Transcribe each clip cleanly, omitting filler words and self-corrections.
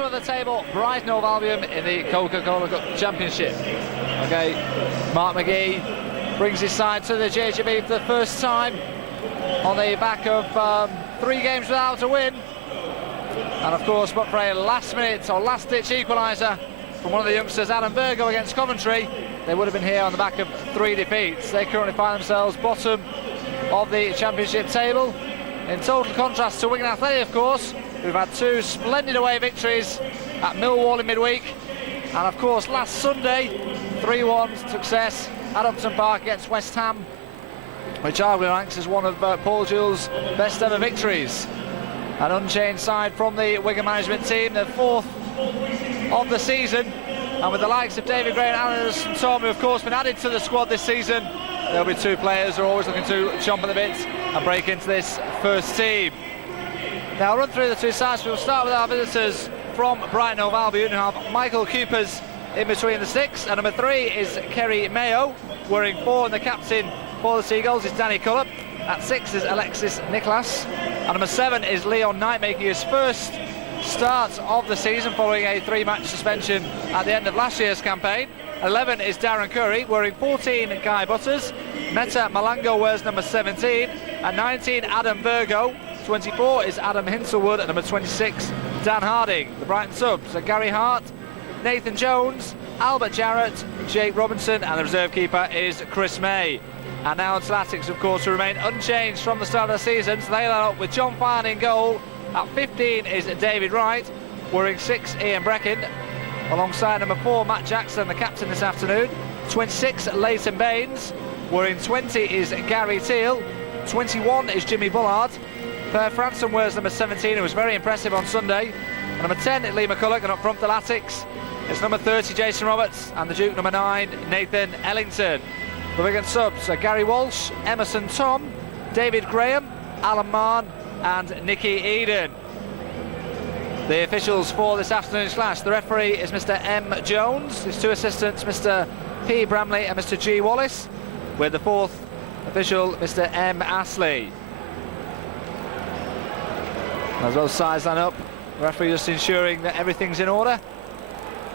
bottom of the table, Brighton Hove Albion in the Coca Cola Championship. Okay, Mark McGee brings his side to the JJB for the first time on the back of 3 games without a win. And of course, but for a last-minute or last-ditch equaliser from one of the youngsters, Adam Virgo, against Coventry, they would have been here on the back of 3 defeats. They currently find themselves bottom of the Championship table, in total contrast to Wigan Athletic, of course, who've had 2 splendid away victories at Millwall in midweek, and of course last Sunday 3-1 success at Upton Park against West Ham, which arguably ranks as one of Paul Jewell's best ever victories. An unchanged side from the Wigan management team, the 4th of the season, and with the likes of David Gray and Anderson Tom, who of course been added to the squad this season, there'll be 2 players who are always looking to jump at the bit and break into this first team. Now I'll run through the 2 sides. We'll start with our visitors from Brighton Hove Albion, who have Michael Coopers in between the sticks, and number 3 is Kerry Mayo, wearing 4, and the captain for the Seagulls is Danny Cullop. At 6 is Alexis Nicholas, and number 7 is Leon Knight, making his first start of the season following a 3-match suspension at the end of last year's campaign. 11 is Darren Curry, wearing 14, Guy Butters. Meta Malango wears number 17, and 19, Adam Virgo. 24 is Adam Hinselwood, and number 26, Dan Harding. The Brighton subs are Gary Hart, Nathan Jones, Albert Jarrett, Jake Robinson, and the reserve keeper is Chris May. And now Athletics, of course, will remain unchanged from the start of the season, so they line up with John Fine in goal. At 15 is David Wright, wearing 6, Ian Brecken, alongside number 4, Matt Jackson, the captain this afternoon. 26, Leighton Baines, wearing 20 is Gary Teal, 21 is Jimmy Bullard. Per Franson wears number 17, who was very impressive on Sunday. And number 10, Lee McCulloch, and up front the Latics, it's number 30, Jason Roberts, and the Duke, number 9, Nathan Ellington. The Wigan subs are Gary Walsh, Emerson Tom, David Graham, Alan Marn, and Nicky Eden. The officials for this afternoon's clash: the referee is Mr. M. Jones, his 2 assistants Mr. P. Bramley and Mr. G. Wallace, with the 4th official Mr. M. Astley. As those sides line up, the referee just ensuring that everything's in order.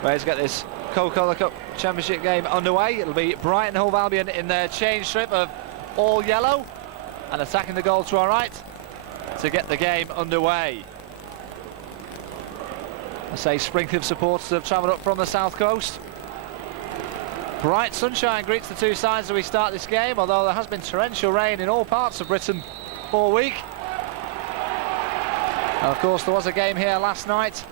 Ready to get this Coca-Cola Cup Championship game underway. It'll be Brighton Hove Albion in their change strip of all yellow, and attacking the goal to our right to get the game underway. I say sprinkling of supporters have travelled up from the south coast. Bright sunshine greets the 2 sides as we start this game, although there has been torrential rain in all parts of Britain all week. And of course there was a game here last night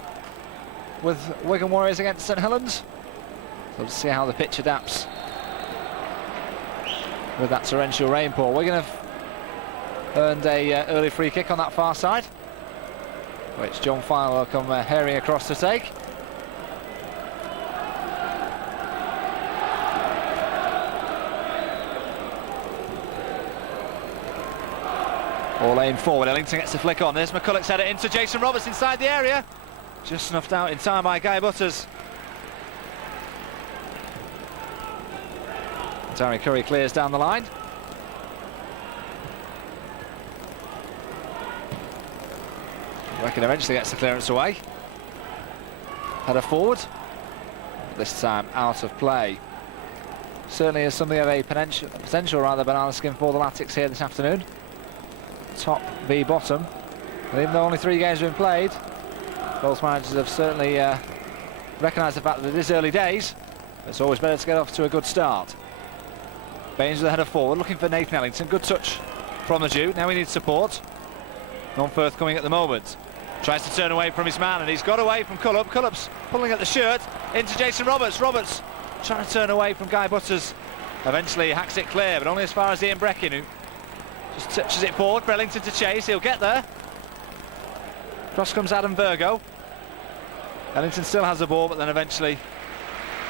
with Wigan Warriors against St Helens. So we'll see how the pitch adapts with that torrential rainpour. Wigan have earned a early free kick on that far side, which John Fine will come herring across to take. All aim forward, Ellington gets the flick on. There's McCulloch's header into Jason Roberts inside the area. Just snuffed out in time by Guy Butters. Darren Curry clears down the line. Reckon eventually gets the clearance away. Header forward. This time out of play. Certainly is something of a potential banana skin for the Latics here this afternoon. Top v bottom. And even though only 3 games have been played, both managers have certainly recognised the fact that it is early days. It's always better to get off to a good start. Baines with the header forward, looking for Nathan Ellington. Good touch from the Duke. Now he needs support. None forthcoming at the moment. Tries to turn away from his man, and he's got away from Cullop. Cullop's pulling at the shirt into Jason Roberts. Roberts trying to turn away from Guy Butters. Eventually hacks it clear, but only as far as Ian Brecken, who just touches it forward for Ellington to chase. He'll get there. Cross comes Adam Virgo. Ellington still has the ball, but then eventually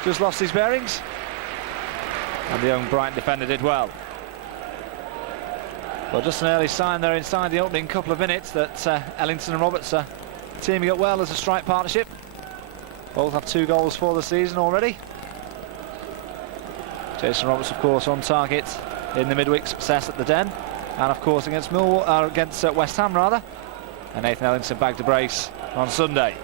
just lost his bearings. And the young Brighton defender did well. Well, just an early sign there inside the opening couple of minutes that Ellington and Roberts are teaming up well as a strike partnership. Both have 2 goals for the season already. Jason Roberts, of course, on target in the midweek success at the Den, and of course against West Ham rather. And Nathan Ellington bagged a brace on Sunday.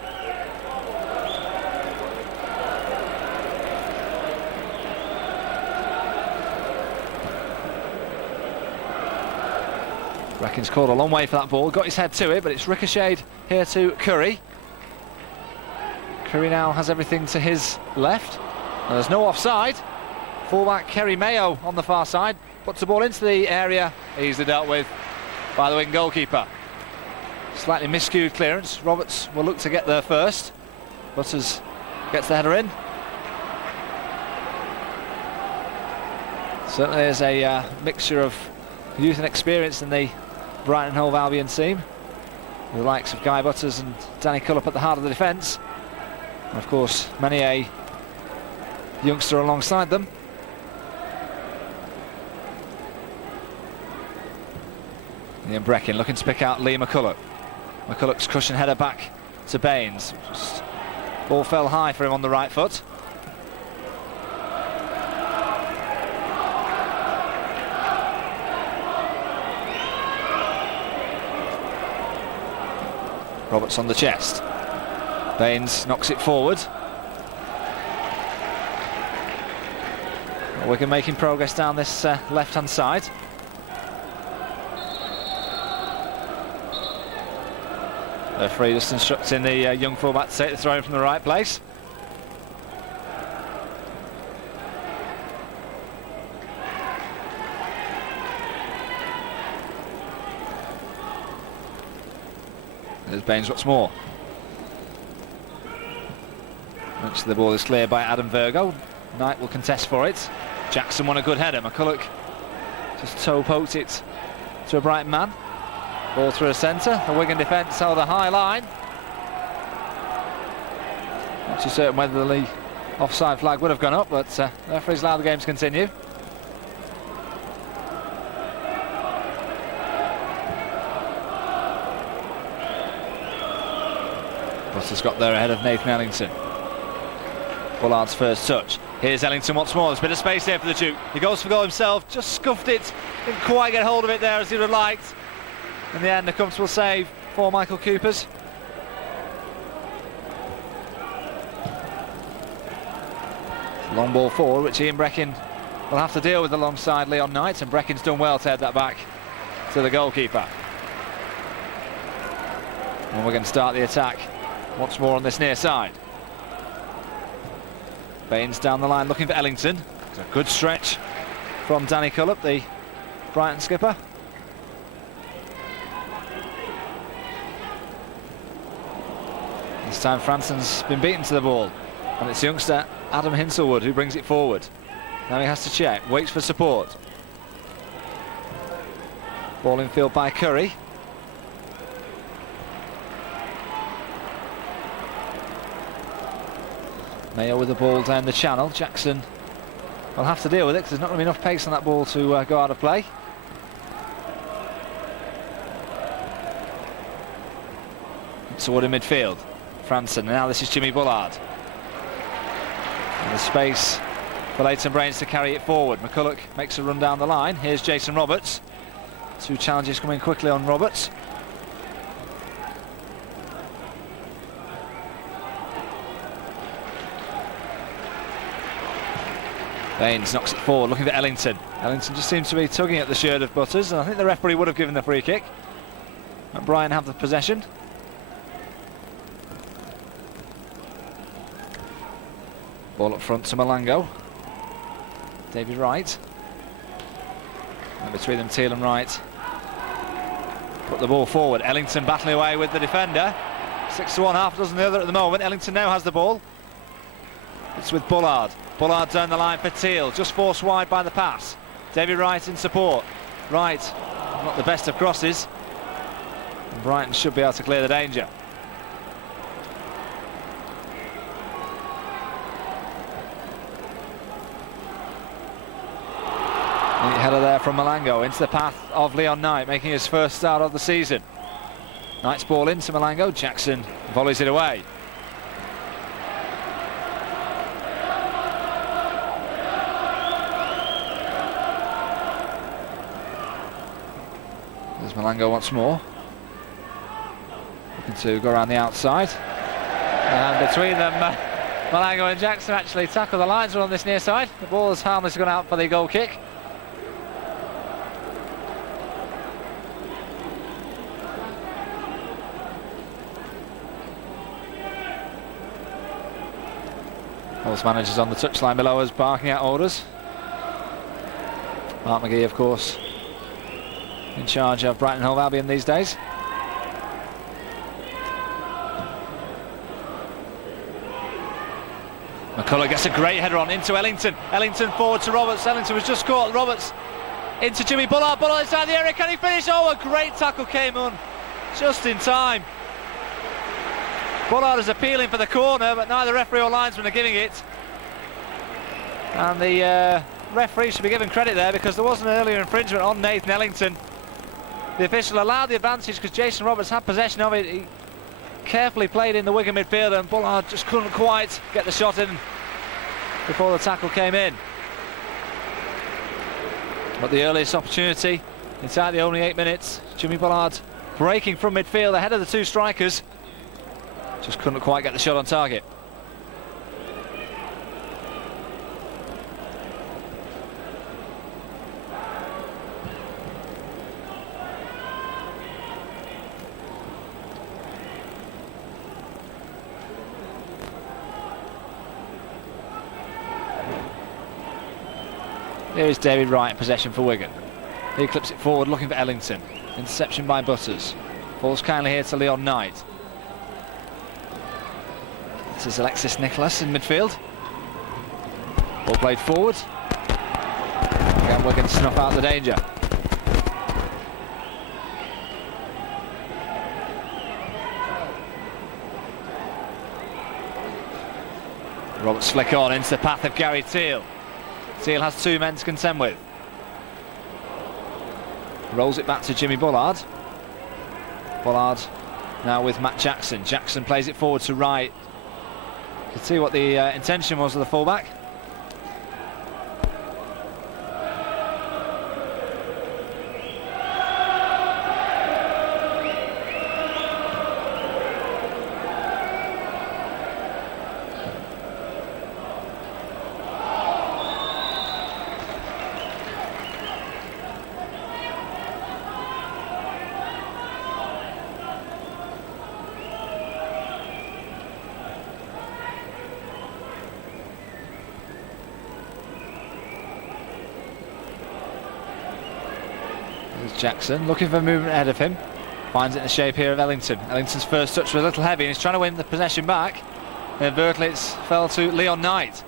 Breckin's called a long way for that ball, got his head to it, but it's ricocheted here to Curry. Curry now has everything to his left, and there's no offside. Fullback Kerry Mayo on the far side puts the ball into the area, easily dealt with by the Wigan goalkeeper. Slightly miscued clearance. Roberts will look to get there first. Butters gets the header in. Certainly there's a mixture of youth and experience in the Brighton Hove Albion team. The likes of Guy Butters and Danny Cullup at the heart of the defence. And of course, many a youngster alongside them. Ian Breckin looking to pick out Lee McCulloch. McCulloch's cushion header back to Baines. Ball fell high for him on the right foot. Roberts on the chest. Baines knocks it forward. Wigan making progress down this left-hand side. The referee just instructing the young fullback to take the throw in from the right place. There's Baines once more. Once the ball is cleared by Adam Virgo. Knight will contest for it. Jackson won a good header. McCulloch just toe poked it to a Brighton man. Ball through a centre. The Wigan defence held a high line. Not too certain whether the offside flag would have gone up, but the referee's allowed the game to continue. Butters got there ahead of Nathan Ellington. Bullard's first touch. Here's Ellington once more. There's a bit of space here for the Duke. He goes for goal himself, just scuffed it. Didn't quite get hold of it there as he would have liked. In the end, a comfortable save for Michael Coopers. Long ball forward, which Ian Breckin will have to deal with alongside Leon Knight, and Breckin's done well to head that back to the goalkeeper. And we're going to start the attack once more on this near side. Baines down the line looking for Ellington. It's a good stretch from Danny Cullup, the Brighton skipper. This time Franson's been beaten to the ball, and it's youngster Adam Hinselwood who brings it forward. Now he has to check, waits for support. Ball in field by Curry. Mayo with the ball down the channel. Jackson will have to deal with it because there's not going to be enough pace on that ball to go out of play. Toward in midfield. Franson, and now this is Jimmy Bullard. And the space for Leighton Brains to carry it forward. McCulloch makes a run down the line. Here's Jason Roberts. Two challenges coming quickly on Roberts. Baines knocks it forward, looking for Ellington. Ellington just seems to be tugging at the shirt of Butters, and I think the referee would have given the free kick. And Brian have the possession. Ball up front to Malango. David Wright. And between them, Teal and Wright put the ball forward. Ellington battling away with the defender. 6-1, half a dozen the other at the moment. Ellington now has the ball. It's with Bullard. Bullard down the line for Teal, just forced wide by the pass. David Wright in support. Wright, not the best of crosses. And Brighton should be able to clear the danger. Neat header there from Malango into the path of Leon Knight, making his first start of the season. Knight's ball into Malango. Jackson volleys it away. There's Malango once more. Looking to go around the outside. And between them, Malango and Jackson actually tackle the linesman on this near side. The ball is harmless, gone out for the goal kick. Horse managers on the touchline below us barking out orders. Mark McGee, of course, in charge of Brighton Hove Albion these days. McCullough gets a great header on into Ellington. Ellington forward to Roberts. Ellington was just caught. Roberts into Jimmy Bullard. Bullard inside the area. Can he finish? Oh, a great tackle came on just in time. Bullard is appealing for the corner, but neither referee or linesman are giving it. And the referee should be given credit there, because there was an earlier infringement on Nathan Ellington. The official allowed the advantage because Jason Roberts had possession of it. He carefully played in the Wigan midfielder, and Bullard just couldn't quite get the shot in before the tackle came in. But the earliest opportunity inside the only 8 minutes, Jimmy Bullard breaking from midfield ahead of the two strikers, just couldn't quite get the shot on target. Here is David Wright in possession for Wigan. He clips it forward looking for Ellington. Interception by Butters. Falls kindly here to Leon Knight. This is Alexis Nicholas in midfield. Ball played forward. Again, Wigan snuff out the danger. Roberts flick on into the path of Gary Teal. Teal has two men to contend with. Rolls it back to Jimmy Bullard. Bullard now with Matt Jackson. Jackson plays it forward to Wright. You can see what the intention was of the fullback. Jackson looking for movement ahead of him, finds it in the shape here of Ellington. Ellington's first touch was a little heavy and he's trying to win the possession back. Inadvertently it's fell to Leon Knight.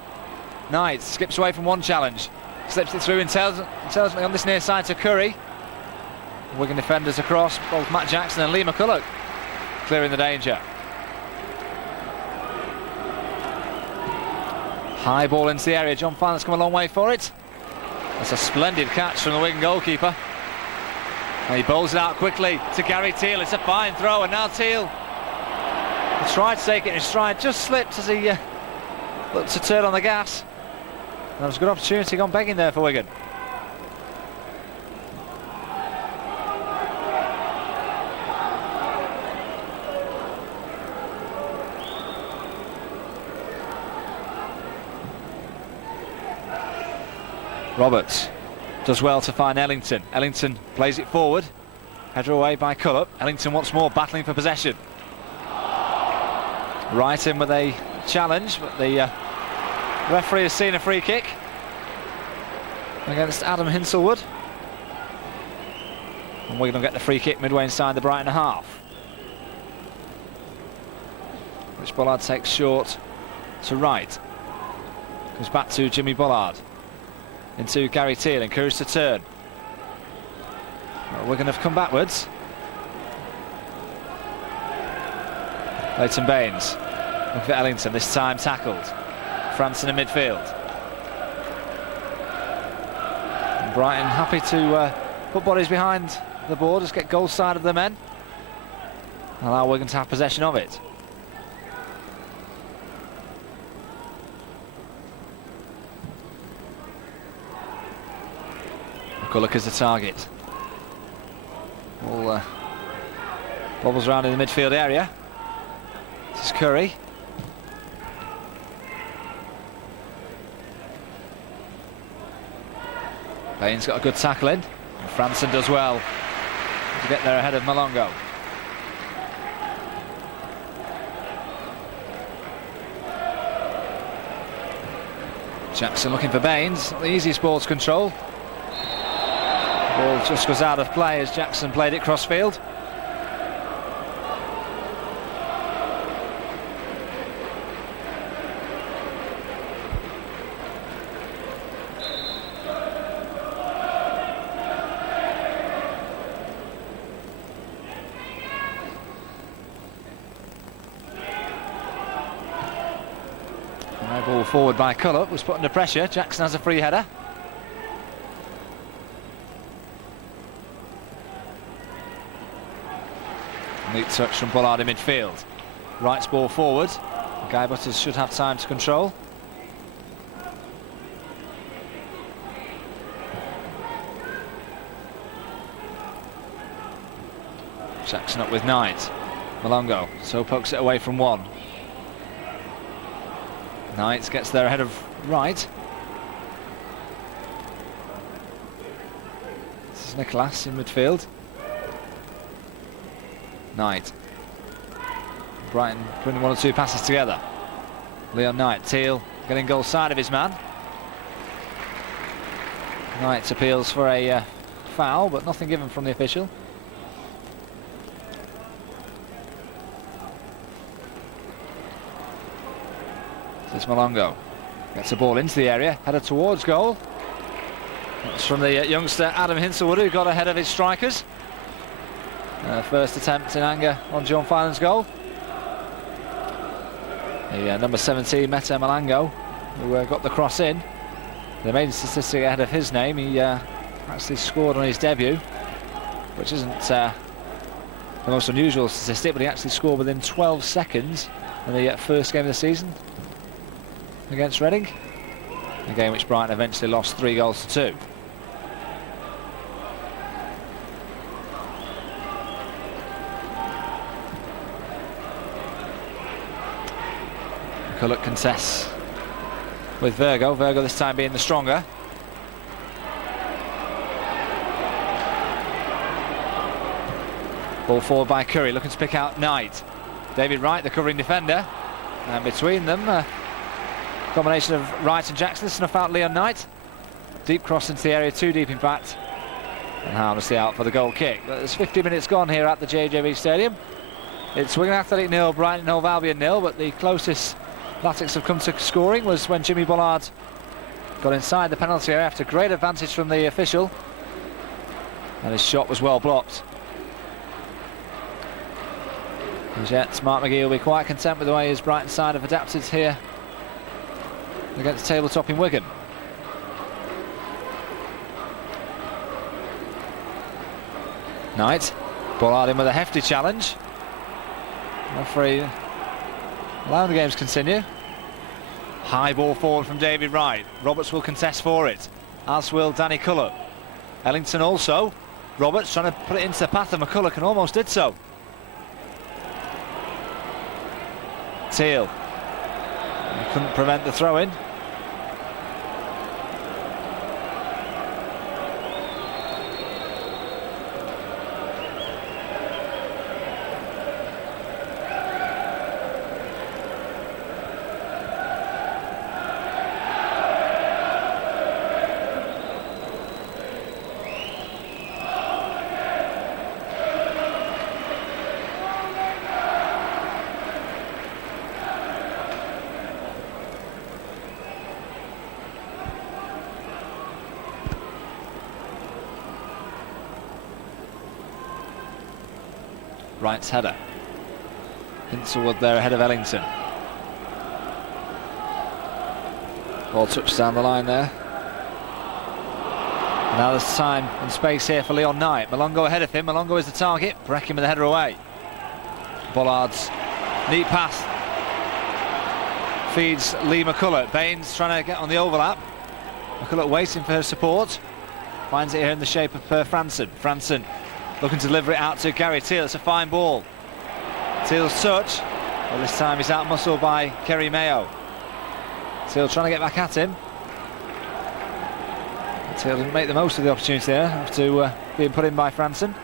Knight skips away from one challenge, slips it through intelligently on this near side to Curry. Wigan defenders across, both Matt Jackson and Lee McCullough clearing the danger. High ball into the area, John Fallon's come a long way for it. That's a splendid catch from the Wigan goalkeeper. And he bowls it out quickly to Gary Teal. It's a fine throw, and now Teal tried to take it in his stride, just slipped as he looked to turn on the gas. And there was a good opportunity gone begging there for Wigan. Roberts does well to find Ellington. Ellington plays it forward. Header away by Cullup. Ellington once more battling for possession. Right in with a challenge, but the referee has seen a free kick against Adam Hinselwood. And we're going to get the free kick midway inside the Brighton half, which Bullard takes short to right. Goes back to Jimmy Bullard. Into Gary Teal, encouraged to turn. Well, we're going to come backwards. Leighton Baines looking for Ellington, this time tackled. Franson in midfield. And Brighton happy to put bodies behind the borders, get goal side of the men. Allow Wigan to have possession of it. McCullough is the target. All bobbles around in the midfield area. This is Curry. Baines got a good tackle in, and Franson does well to get there ahead of Malongo. Jackson looking for Baines, the easiest ball to control. Ball just goes out of play as Jackson played it cross-field. Ball forward by Cullup, was put under pressure. Jackson has a free header. Neat touch from Bullard in midfield. Wright's ball forward. Guy Butters should have time to control. Jackson up with Knight. Malongo so pokes it away from one. Knight gets there ahead of Wright. This is Nicholas in midfield. Knight. Brighton putting one or two passes together. Leon Knight, Teal getting goal side of his man. Knight appeals for a foul, but nothing given from the official. It's Malongo. Gets the ball into the area, headed towards goal. That's from the youngster Adam Hinselwood, who got ahead of his strikers. First attempt in anger on John Filan's goal. The number 17, Mete Malongo, who got the cross in. The main statistic ahead of his name, he actually scored on his debut, which isn't the most unusual statistic, but he actually scored within 12 seconds in the first game of the season against Reading, a game which Brighton eventually lost 3-2. Cullup contests with Virgo. Virgo this time being the stronger. Ball forward by Curry, looking to pick out Knight. David Wright, the covering defender, and between them combination of Wright and Jackson, snuff out Leon Knight. Deep cross into the area, too deep in fact, and harmlessly out for the goal kick. But there's 50 minutes gone here at the JJB Stadium. It's Wigan Athletic 0, Brighton Hove Albion 0, but the closest Latics have come to scoring was when Jimmy Bullard got inside the penalty area after great advantage from the official, and his shot was well blocked. As yet, Mark McGee will be quite content with the way his Brighton side have adapted here against tabletop in Wigan. Knight, Bullard in with a hefty challenge. Referee allowing the games continue. High ball forward from David Wright. Roberts will contest for it, as will Danny Cullup. Ellington also. Roberts trying to put it into the path of McCulloch and almost did so. Teal. He couldn't prevent the throw-in. Wright's header. Hinselwood there ahead of Ellington. Ball touched down the line there. Now there's time and space here for Leon Knight. Malongo ahead of him. Malongo is the target. Breckin with the header away. Bullard's neat pass feeds Lee McCulloch. Baines trying to get on the overlap. McCulloch waiting for her support. Finds it here in the shape of Franson. Franson looking to deliver it out to Gary Teal. It's a fine ball. Teal's touch. Well, this time he's out-muscled by Kerry Mayo. Teal trying to get back at him. Teal didn't make the most of the opportunity there after being put in by Franson.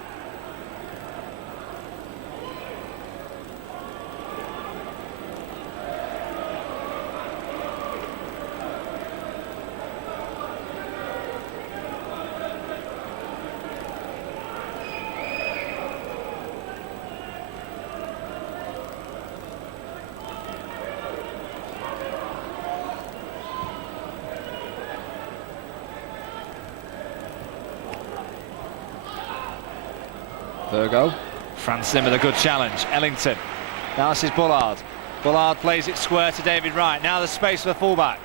Virgo. Franson with a good challenge. Ellington. Now this is Bullard. Bullard plays it square to David Wright. Now there's space for the fullback.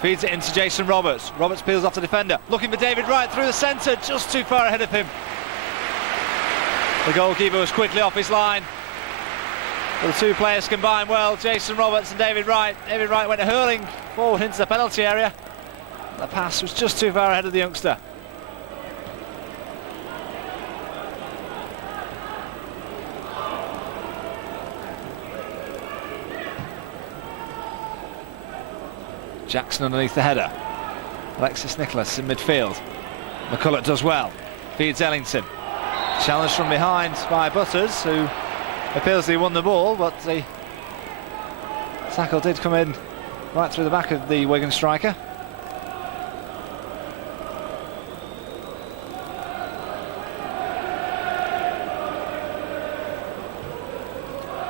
Feeds it into Jason Roberts. Roberts peels off the defender. Looking for David Wright through the centre. Just too far ahead of him. The goalkeeper was quickly off his line. The two players combined well. Jason Roberts and David Wright. David Wright went hurling forward into the penalty area. The pass was just too far ahead of the youngster. Jackson underneath the header. Alexis Nicholas in midfield. McCulloch does well. Feeds Ellington. Challenge from behind by Butters, who appears he won the ball, but the tackle did come in right through the back of the Wigan striker.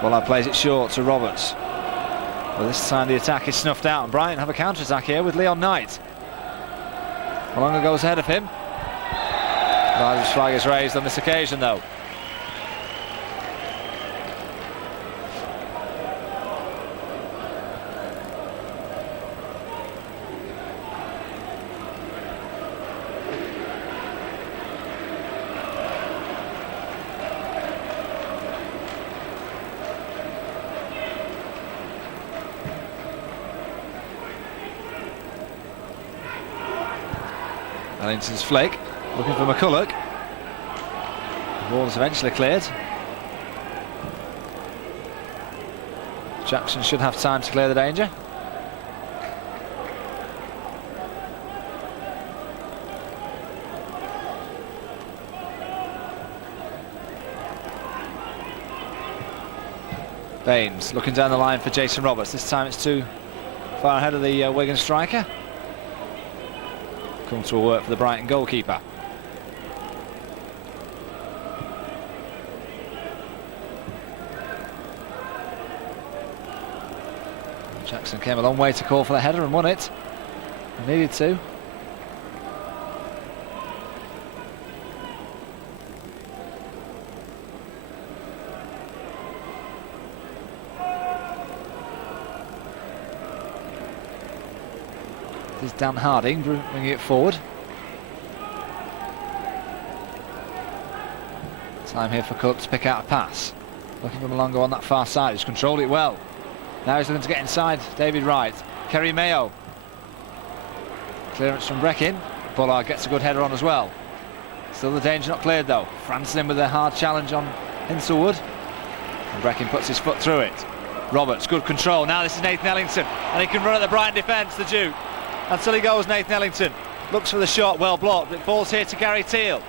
Bullard plays it short to Roberts. Well, this time the attack is snuffed out, and Brighton have a counter-attack here with Leon Knight. Malonga goes ahead of him. Largest flag is raised on this occasion, though. Ellington's flick, looking for McCulloch. The ball is eventually cleared. Jackson should have time to clear the danger. Baines looking down the line for Jason Roberts. This time it's too far ahead of the Wigan striker. Comfortable work for the Brighton goalkeeper. Jackson came a long way to call for the header and won it. He needed to. This is Dan Harding bringing it forward. Time here for Cook to pick out a pass. Looking for Malonga on that far side. He's controlled it well. Now he's looking to get inside David Wright. Kerry Mayo. Clearance from Breckin. Bullard gets a good header on as well. Still the danger not cleared though. Franson with a hard challenge on Hinsselwood. And Breckin puts his foot through it. Roberts, good control. Now this is Nathan Ellington. And he can run at the Brighton defence, the Duke. Until he goes, Nathan Ellington. Looks for the shot, well blocked. It falls here to Gary Teal.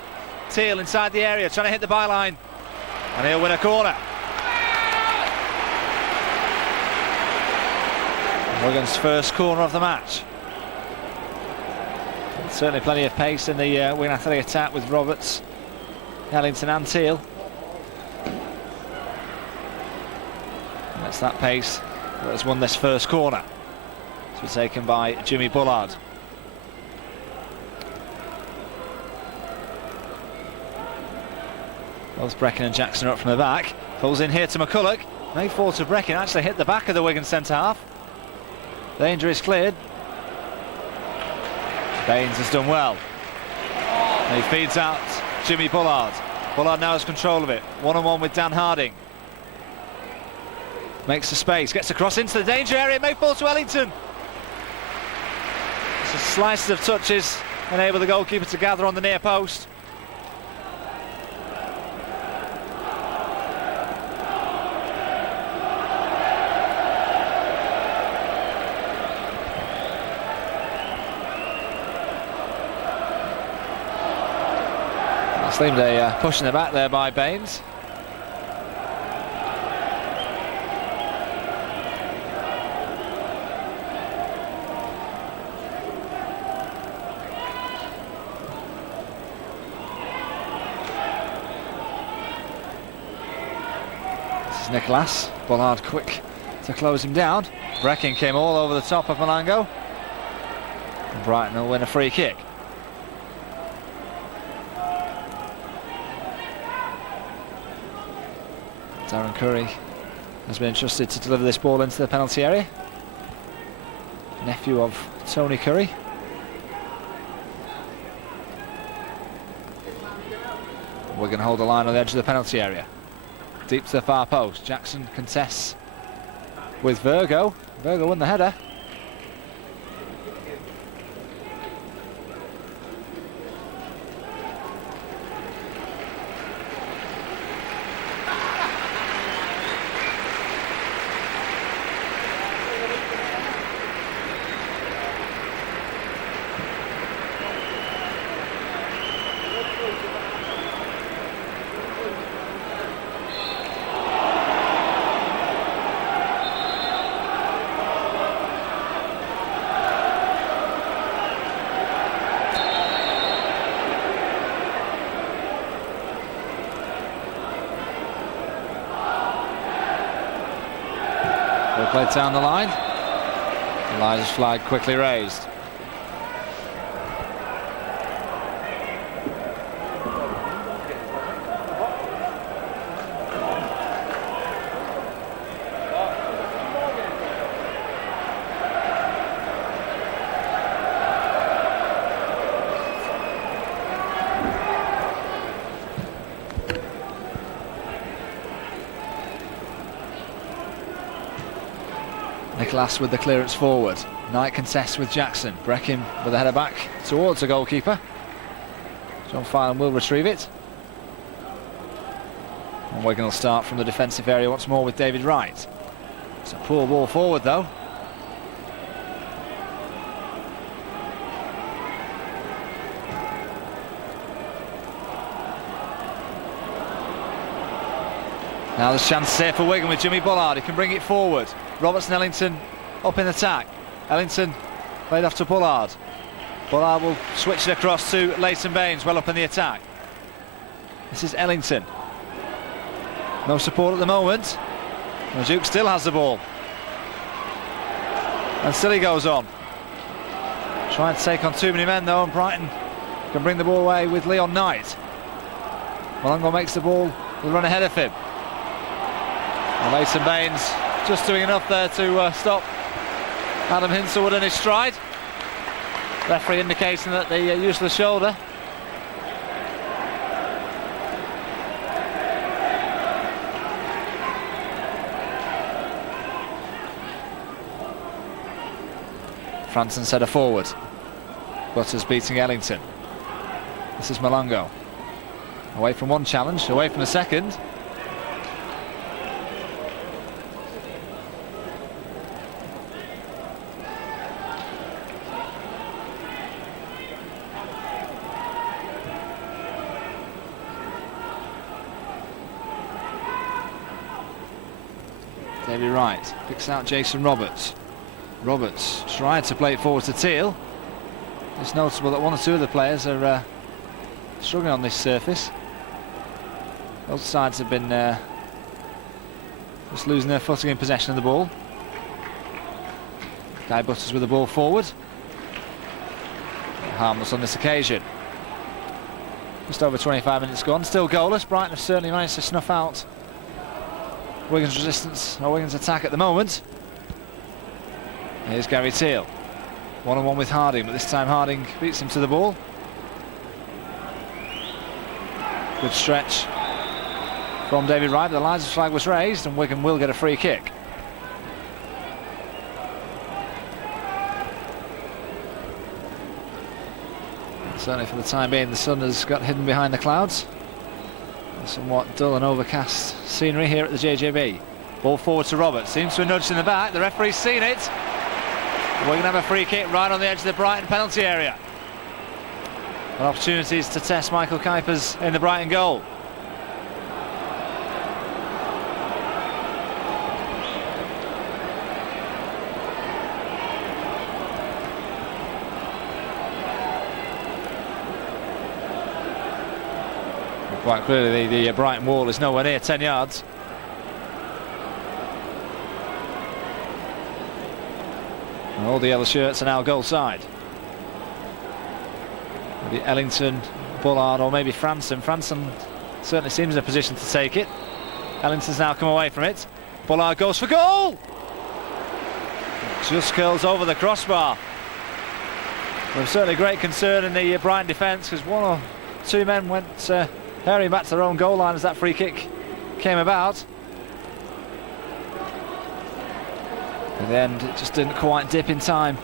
Teal inside the area, trying to hit the byline. And he'll win a corner. Wigan's first corner of the match. Certainly plenty of pace in the Wigan Athletic attack with Roberts, Ellington and Teal. That's that pace that has won this first corner. To be taken by Jimmy Bullard. Both Breckin and Jackson are up from the back. Pulls in here to McCulloch. May fall to Breckin, actually hit the back of the Wigan centre half. Danger is cleared. Baines has done well. And he feeds out Jimmy Bullard. Bullard now has control of it. One-on-one with Dan Harding. Makes the space, gets across into the danger area. May fall to Ellington. So slices of touches enable the goalkeeper to gather on the near post. Seemed a push in the back there by Baines. This is Nicholas. Bullard quick to close him down. Breckin came all over the top of Malonga. And Brighton will win a free kick. Darren Curry has been entrusted to deliver this ball into the penalty area. Nephew of Tony Curry. Wigan hold the line on the edge of the penalty area. Deep to the far post. Jackson contests with Virgo. Virgo won the header. Played down the line. Elijah's flag quickly raised. Nicholas with the clearance forward. Knight contests with Jackson. Breckin with the header back towards the goalkeeper. John Filan will retrieve it. And Wigan will start from the defensive area once more with David Wright. It's a poor ball forward though. Now there's a chance here for Wigan with Jimmy Bullard. He can bring it forward. Robertson Ellington up in attack. Ellington played off to Bullard. Bullard will switch it across to Leighton Baines, well up in the attack. This is Ellington. No support at the moment. And Duke still has the ball. And still he goes on. Trying to take on too many men though, and Brighton can bring the ball away with Leon Knight. Malongo makes the ball, will run ahead of him. And Leighton Baines just doing enough there to stop Adam Hinselwood in his stride. Referee indicating that the useless shoulder. Franson's header forward. Butters beating Ellington. This is Malongo. Away from one challenge, away from the second. David Wright picks out Jason Roberts. Roberts tried to play it forward to Teal. It's noticeable that one or two of the players are struggling on this surface. Both sides have been just losing their footing in possession of the ball. Guy Butters with the ball forward. Harmless on this occasion. Just over 25 minutes gone, still goalless. Brighton have certainly managed to snuff out Wigan's resistance, or Wigan's attack at the moment. Here's Gary Teal. One-on-one with Harding, but this time Harding beats him to the ball. Good stretch from David Wright. The Lions flag was raised and Wigan will get a free kick. Certainly for the time being, the sun has got hidden behind the clouds. Somewhat dull and overcast scenery here at the JJB. Ball forward to Roberts. Seems to have nudged in the back. The referee's seen it. We're going to have a free kick right on the edge of the Brighton penalty area. And opportunities to test Michael Kuipers in the Brighton goal. Quite clearly the Brighton wall is nowhere near 10 yards. And all the yellow shirts are now goal side. Maybe Ellington, Bullard or maybe Franson. Franson certainly seems in a position to take it. Ellington's now come away from it. Bullard goes for goal! Just curls over the crossbar. There's certainly great concern in the Brighton defence, because one or two men went hurrying back to their own goal line as that free kick came about. In the end, it just didn't quite dip in time.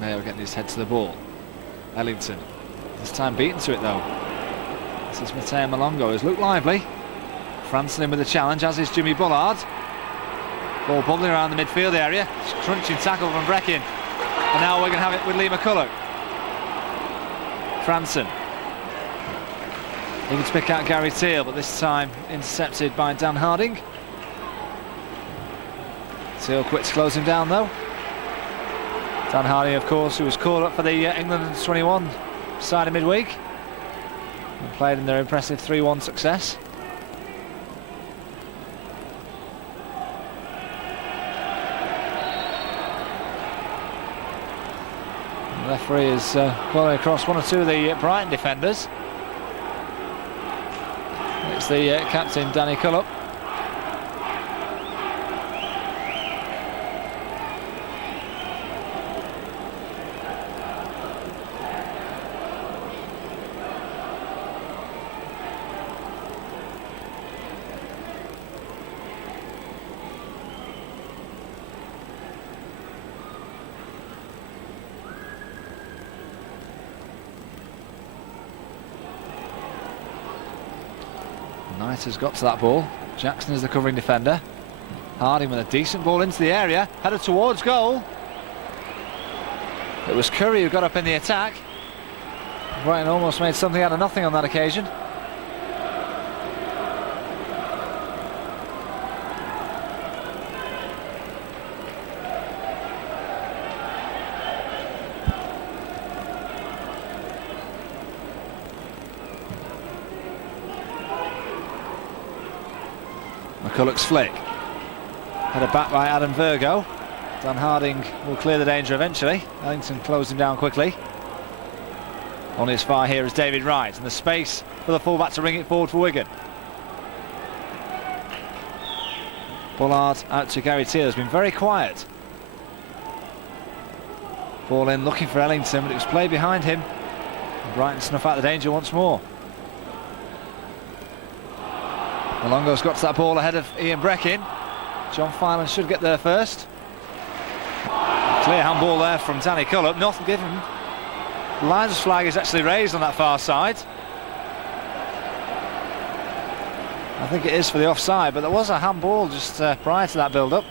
Mayo getting his head to the ball. Ellington, this time beaten to it though. This is Mateo Malongo, who's looked lively. Franson in with the challenge, as is Jimmy Bullard. Ball bubbling around the midfield area. Crunching tackle from Breckin. And now we're going to have it with Lee McCulloch. Franson. Looking to pick out Gary Teal, but this time intercepted by Dan Harding. Teal quits to close him down though. Dan Harding, of course, who was called up for the England Under-21 side of midweek and played in their impressive 3-1 success. The referee is calling across one or two of the Brighton defenders. It's the captain, Danny Cullup. Knight has got to that ball. Jackson is the covering defender. Harding with a decent ball into the area, headed towards goal. It was Curry who got up in the attack. Brighton almost made something out of nothing on that occasion. McCulloch's flick. Headed back by Adam Virgo. Dan Harding will clear the danger eventually. Ellington closed him down quickly. On his far here is David Wright, and the space for the fullback to ring it forward for Wigan. Bullard out to Gary Teal, has been very quiet. Ball in looking for Ellington, but it was played behind him. And Brighton snuff out the danger once more. Malongo's got to that ball ahead of Ian Breckin. John Filan should get there first. Clear handball there from Danny Cullup, nothing given. The linesman's flag is actually raised on that far side. I think it is for the offside, but there was a handball just prior to that build-up.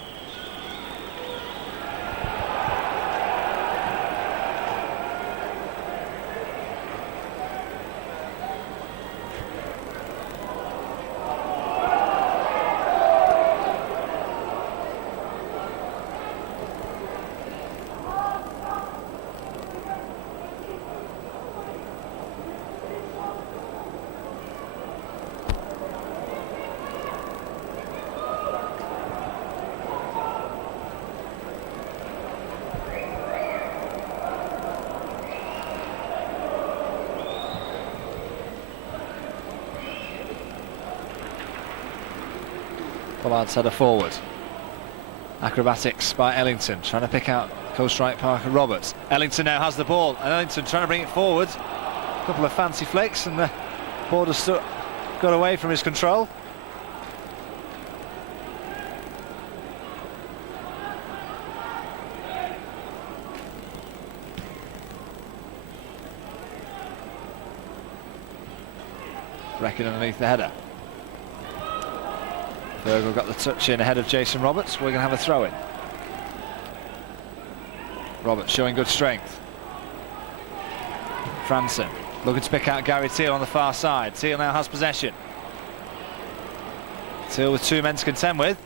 Bullard's header forward. Acrobatics by Ellington, trying to pick out co-strike Parker Roberts. Ellington now has the ball, and Ellington trying to bring it forward. A couple of fancy flicks, and the ball just got away from his control. Breckin underneath the header. Virgo got the touch in ahead of Jason Roberts. We're going to have a throw in. Roberts showing good strength. Franson looking to pick out Gary Teal on the far side. Teal now has possession. Teal with 2 men to contend with.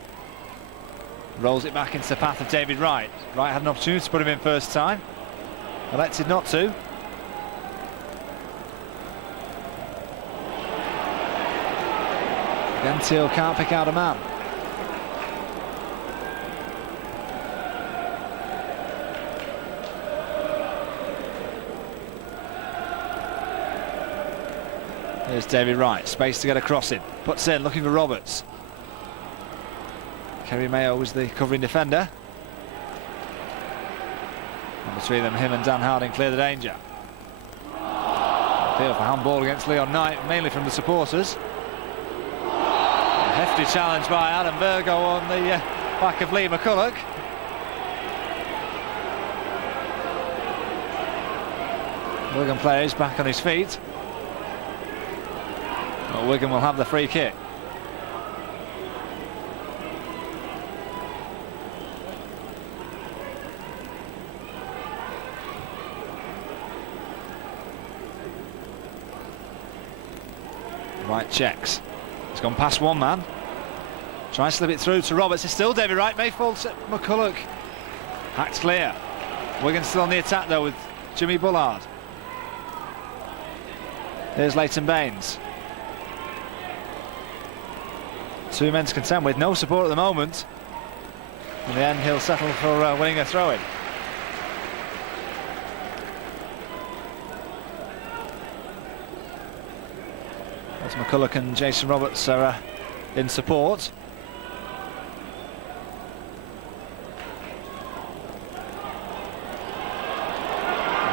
Rolls it back into the path of David Wright. Wright had an opportunity to put him in first time. Elected not to. Again, Teal can't pick out a man. Here's David Wright, space to get across in. Puts in, looking for Roberts. Kerry Mayo was the covering defender. And between them, him and Dan Harding clear the danger. Appeal for handball against Leon Knight, mainly from the supporters. A hefty challenge by Adam Virgo on the back of Lee McCulloch. Wigan player is back on his feet. But Wigan will have the free kick. Wright checks. He's gone past one man. Tries to slip it through to Roberts. It's still David Wright. May fall to McCulloch. Hacked clear. Wigan still on the attack though with Jimmy Bullard. Here's Leighton Baines. 2 men to contend with, no support at the moment. In the end, he'll settle for winning a throw-in. As McCulloch and Jason Roberts are in support.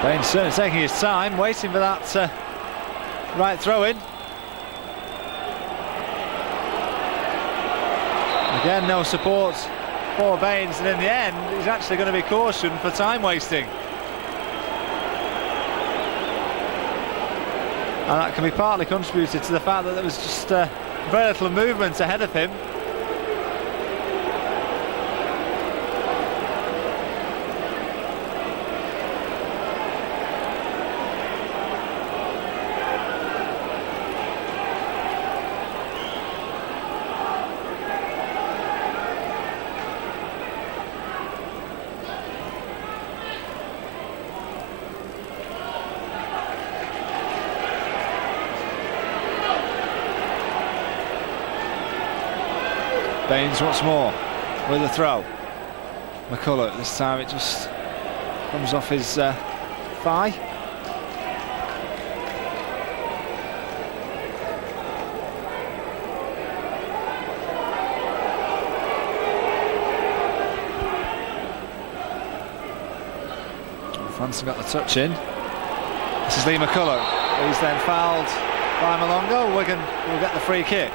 Baines certainly taking his time, waiting for that right throw-in. Again, no support for Baines, and in the end, he's actually going to be cautioned for time wasting. And that can be partly contributed to the fact that there was just very little movement ahead of him. Baines once more with a throw. McCulloch, this time it just comes off his thigh. Franson got the touch in. This is Lee McCulloch. He's then fouled by Malongo. Wigan will get the free kick.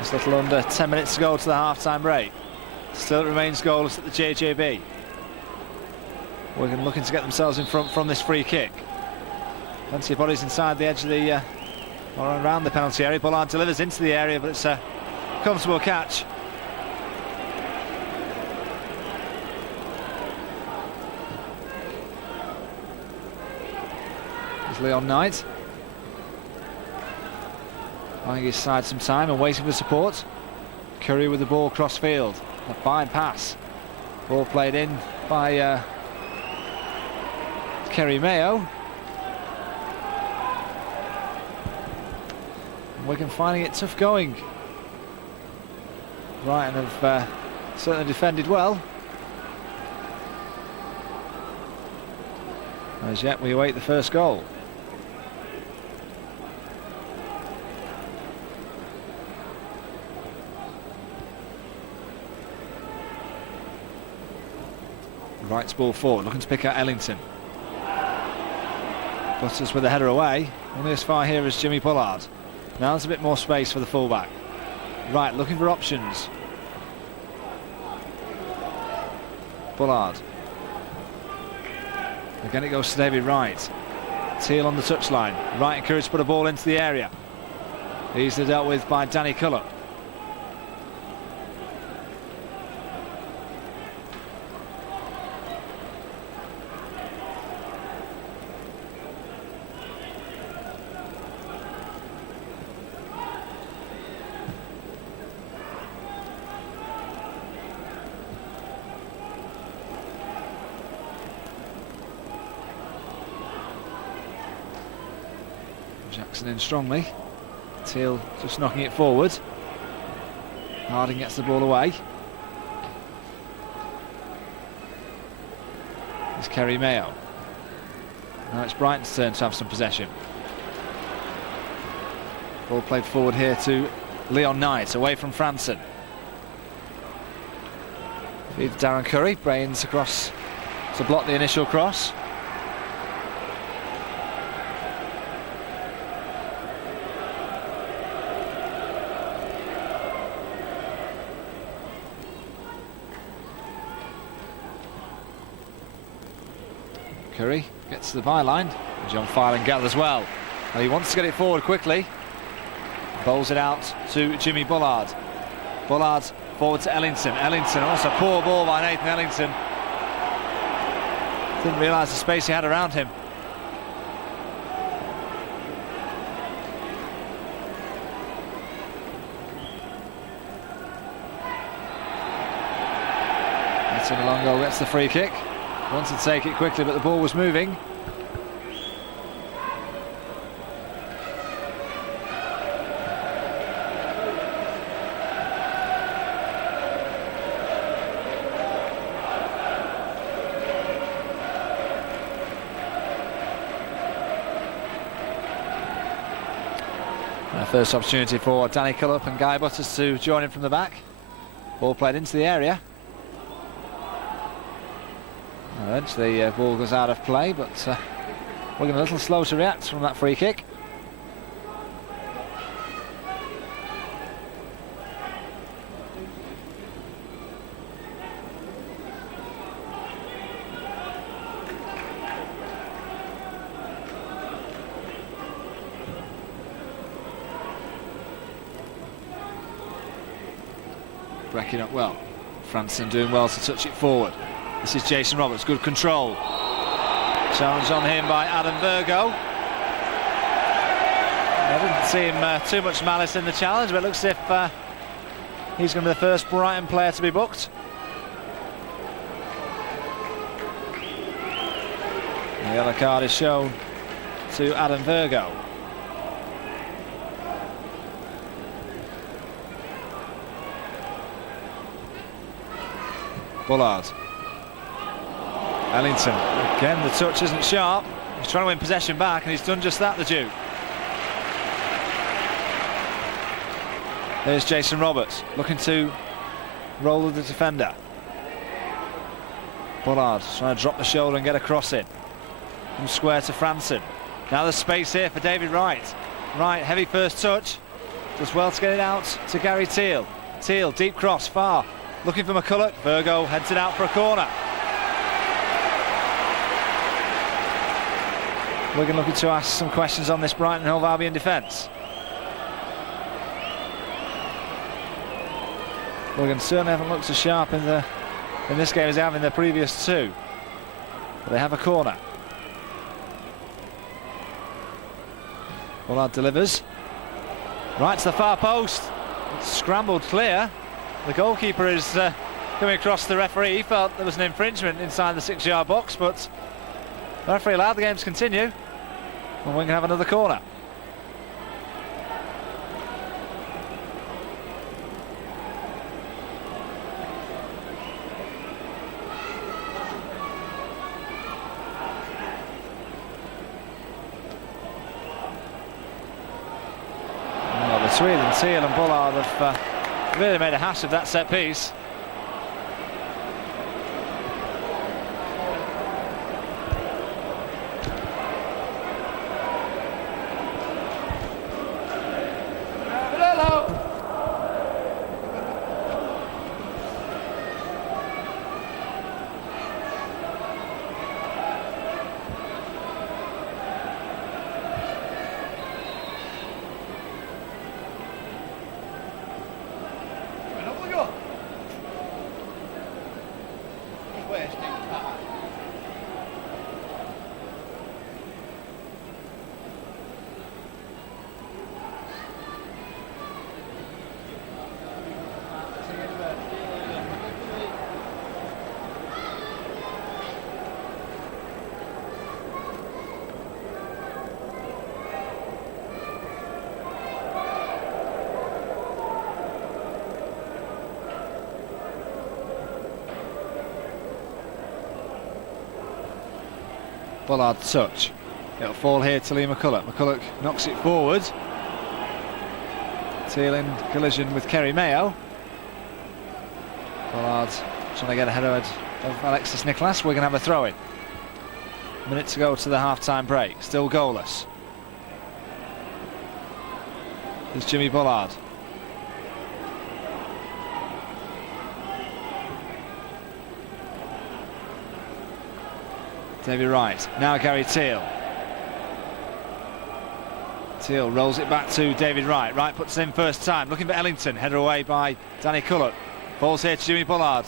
It's a little under 10 minutes to go to the half-time break. Still it remains goalless at the JJB. Wigan looking to get themselves in front from this free kick. Plenty of bodies inside the edge of the or around the penalty area. Bullard delivers into the area, but it's a comfortable catch. There's Leon Knight. Buying his side some time and waiting for support. Curry with the ball cross field. A fine pass. Ball played in by Kerry Mayo. Wigan finding it tough going. Brighton have certainly defended well. As yet we await the first goal. Wright's ball forward, looking to pick out Ellington. Butters with the header away, only as far here as Jimmy Bullard. Now there's a bit more space for the fullback. Wright looking for options. Bullard. Again it goes to David Wright. Teal on the touchline. Wright encouraged to put a ball into the area. Easily dealt with by Danny Culloch. Jackson in strongly. Teal just knocking it forward. Harding gets the ball away. It's Kerry Mayo. Now it's Brighton's turn to have some possession. Ball played forward here to Leon Knight, away from Franson. Feeds Darren Curry, brains across to block the initial cross. Curry gets to the byline. John Filan gathers well. And he wants to get it forward quickly. Bowls it out to Jimmy Bullard. Bullard forward to Ellington. Ellington, also poor ball by Nathan Ellington. Didn't realise the space he had around him. That's in a long goal, gets the free kick. Wanted to take it quickly, but the ball was moving. First opportunity for Danny Cullup and Guy Butters to join him from the back. Ball played into the area. Eventually the ball goes out of play, but Wigan a little slow to react from that free kick. Breaking up well. Franson doing well to touch it forward. This is Jason Roberts, good control. Challenge on him by Adam Virgo. I didn't see too much malice in the challenge, but it looks as if he's going to be the first Brighton player to be booked. The yellow card is shown to Adam Virgo. Bullard. Ellington, again the touch isn't sharp. He's trying to win possession back and he's done just that, the Duke. There's Jason Roberts looking to roll with the defender. Bullard trying to drop the shoulder and get a cross in. From square to Franson. Now there's space here for David Wright. Wright, heavy first touch. Does well to get it out to Gary Teal. Teal, deep cross, far. Looking for McCulloch. Virgo heads it out for a corner. Wigan looking to ask some questions on this Brighton Hove Albion defence. Wigan certainly haven't looked as sharp in this game as they have in the previous two. But they have a corner. Bullard delivers. Right to the far post. It's scrambled clear. The goalkeeper is coming across the referee. He felt there was an infringement inside the 6-yard box, but the referee allowed the game to continue. And we can have another corner. Well, between them, Teal and Bullard have really made a hash of that set piece. Bullard touch. It'll fall here to Lee McCulloch. McCulloch knocks it forward. Teal in collision with Kerry Mayo. Bullard trying to get ahead of Alexis Nicholas. We're going to have a throw-in. Minute to go to the half-time break. Still goalless. There's Jimmy Bullard. David Wright. Now Gary Teal. Teal rolls it back to David Wright. Wright puts it in first time. Looking for Ellington. Header away by Danny Culloch. Falls here to Jimmy Bullard.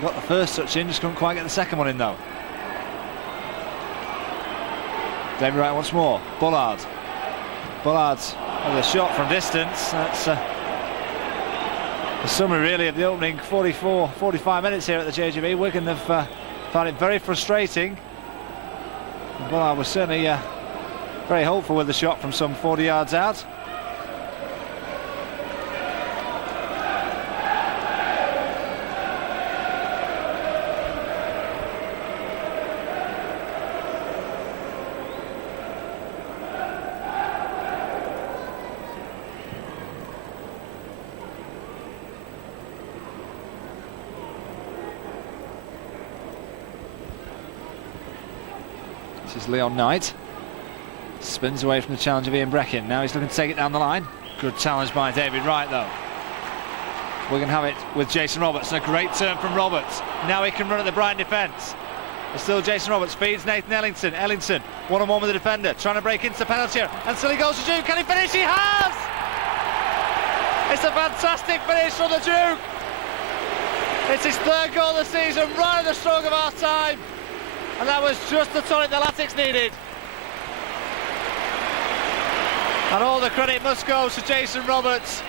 Got the first touch in, just couldn't quite get the second one in though. David Wright once more. Bullard. Bullard with a shot from distance. That's the summary really of the opening 45 minutes here at the JJB. Wigan have found it very frustrating. Bullard was certainly very hopeful with the shot from some 40 yards out. This is Leon Knight. Spins away from the challenge of Ian Breckin. Now he's looking to take it down the line. Good challenge by David Wright though. We're going to have it with Jason Roberts. And a great turn from Roberts. Now he can run at the Brighton defence. But still Jason Roberts feeds Nathan Ellington. Ellington one-on-one with the defender. Trying to break into the penalty area. And still he goes to Duke. Can he finish? He has! It's a fantastic finish from the Duke. It's his third goal of the season right at the stroke of half time. And that was just the tonic the Latics needed. And all the credit must go to Jason Roberts.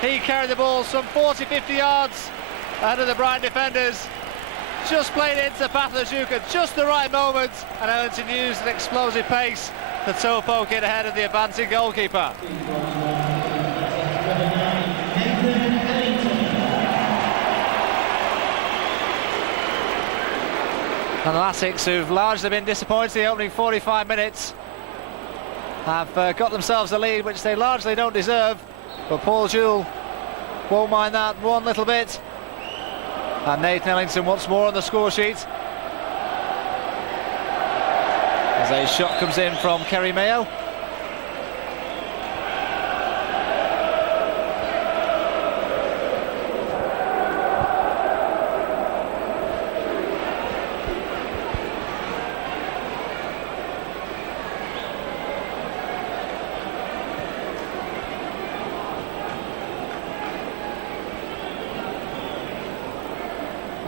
He carried the ball some 40-50 yards ahead of the Brighton defenders. Just played it into the path of the Duke at just the right moment. And Ellington used an explosive pace to toe poke it ahead of the advancing goalkeeper. And the Latics, who've largely been disappointed in the opening 45 minutes, have got themselves a lead which they largely don't deserve, but Paul Jewell won't mind that one little bit. And Nathan Ellington once more on the score sheet as a shot comes in from Kerry Mayo.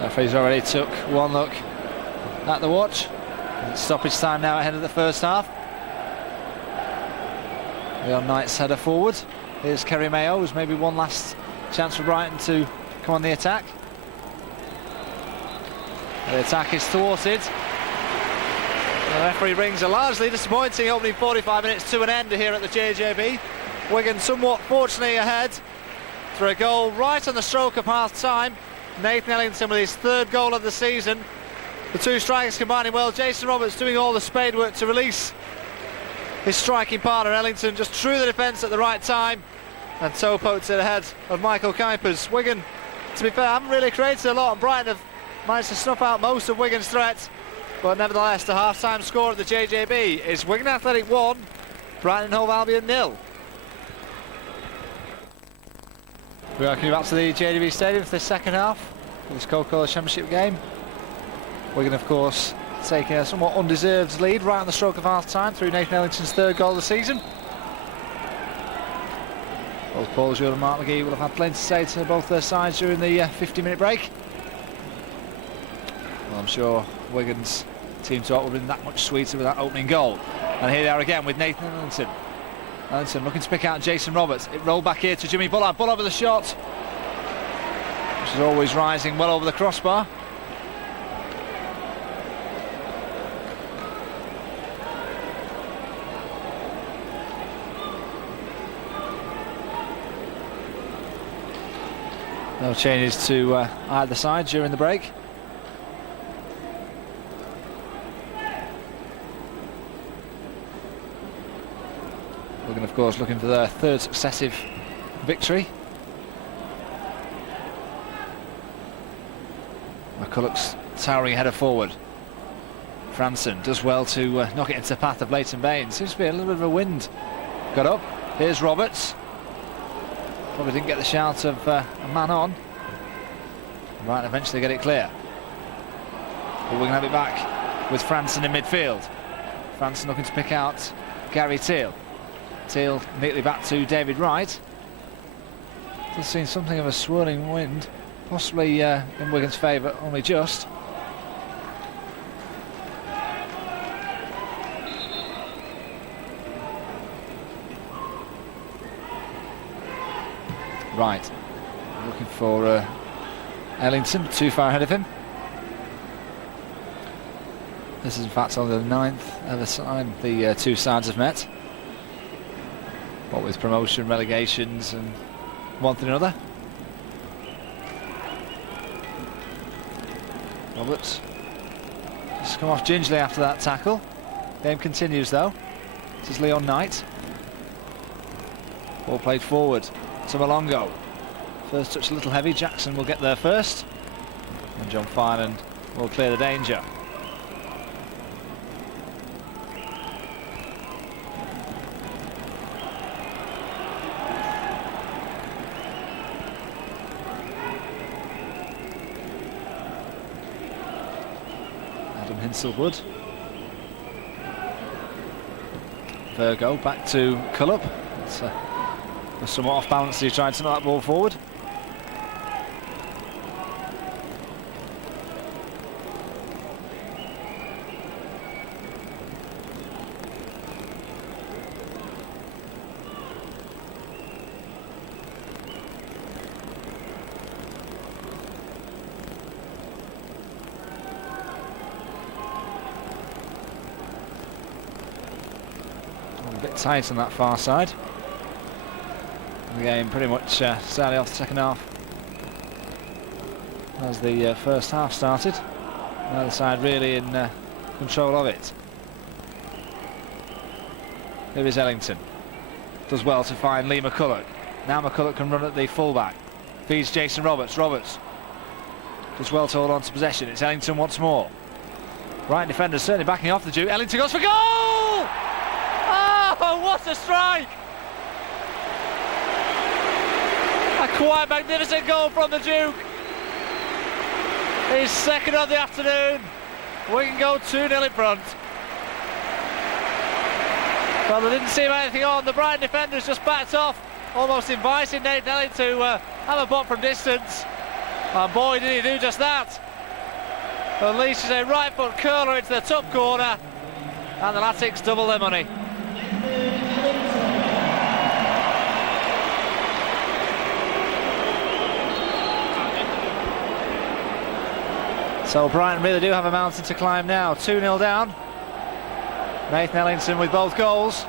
Referee's already took one look at the watch. It's stoppage time now ahead of the first half. Leon Knight's header forward. Here's Kerry Mayo, who's maybe one last chance for Brighton to come on the attack. The attack is thwarted. The referee brings a largely disappointing opening 45 minutes to an end here at the JJB. Wigan somewhat fortunately ahead for a goal right on the stroke of half time. Nathan Ellington with his third goal of the season. The two strikers combining well. Jason Roberts doing all the spade work to release his striking partner. Ellington just through the defence at the right time and toe poked it ahead of Michael Kuipers. Wigan, to be fair, haven't really created a lot, and Brighton have managed to snuff out most of Wigan's threats. But nevertheless, the half-time score at the JJB is Wigan Athletic 1, Brighton Hove Albion 0. We are coming back to the JJB Stadium for the second half of this Coca Cola Championship game. Wigan, of course, taking a somewhat undeserved lead right on the stroke of half-time through Nathan Ellington's third goal of the season. Both Paul Jewell and Mark McGee will have had plenty to say to both their sides during the 50-minute break. Well, I'm sure Wigan's team talk would have been that much sweeter with that opening goal. And here they are again with Nathan Ellington. Ellington looking to pick out Jason Roberts. It rolled back here to Jimmy Bullard. Bullard with a shot, which is always rising well over the crossbar. No changes to either side during the break. Wigan, of course, looking for their third successive victory. McCulloch's towering header forward. Franson does well to knock it into the path of Leighton Baines. Seems to be a little bit of a wind. Got up. Here's Roberts. Probably didn't get the shout of a man on. Right, eventually get it clear. But we're going to have it back with Franson in midfield. Franson looking to pick out Gary Teal. Teal neatly back to David Wright. Does seem something of a swirling wind, possibly in Wigan's favour, only just. Right, looking for Ellington, too far ahead of him. This is in fact only the 9th ever time the two sides have met. What with promotion, relegations and one thing or another. Roberts just come off gingerly after that tackle. Game continues though. This is Leon Knight. Ball played forward to Malongo. First touch a little heavy. Jackson will get there first. And John Finan will clear the danger. Hinselwood. Virgo back to Cullup. It's somewhat off balance. He tried to knock that ball forward. A bit tight on that far side. The game pretty much sadly off the second half as the first half started. The other side really in control of it. Here is Ellington. Does well to find Lee McCulloch. Now McCulloch can run at the fullback. Feeds Jason Roberts. Roberts does well to hold on to possession. It's Ellington once more. Right defender certainly backing off the Duke. Ellington goes for goal! Oh, what a strike! A quite magnificent goal from the Duke. His second of the afternoon. Wigan go 2-0 in front. Well, there didn't seem anything on. The Brighton defenders just backed off, almost inviting Nathan Elliott to have a bot from distance. And boy, did he do just that. Unleashes a right foot curler into the top corner, and the Latics double their money. So Brighton really do have a mountain to climb now. 2-0 down. Nathan Ellington with both goals.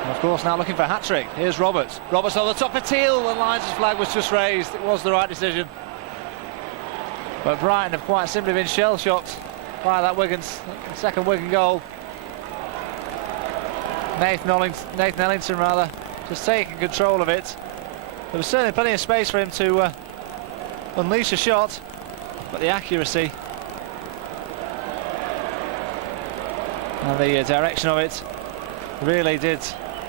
And of course now looking for a hat-trick. Here's Roberts. Roberts on the top of Teal, and Lyons' flag was just raised. It was the right decision. But Brighton have quite simply been shell-shocked by that second Wigan goal. Nathan Ellington rather, just taking control of it. There was certainly plenty of space for him to unleash a shot, but the accuracy and the direction of it really did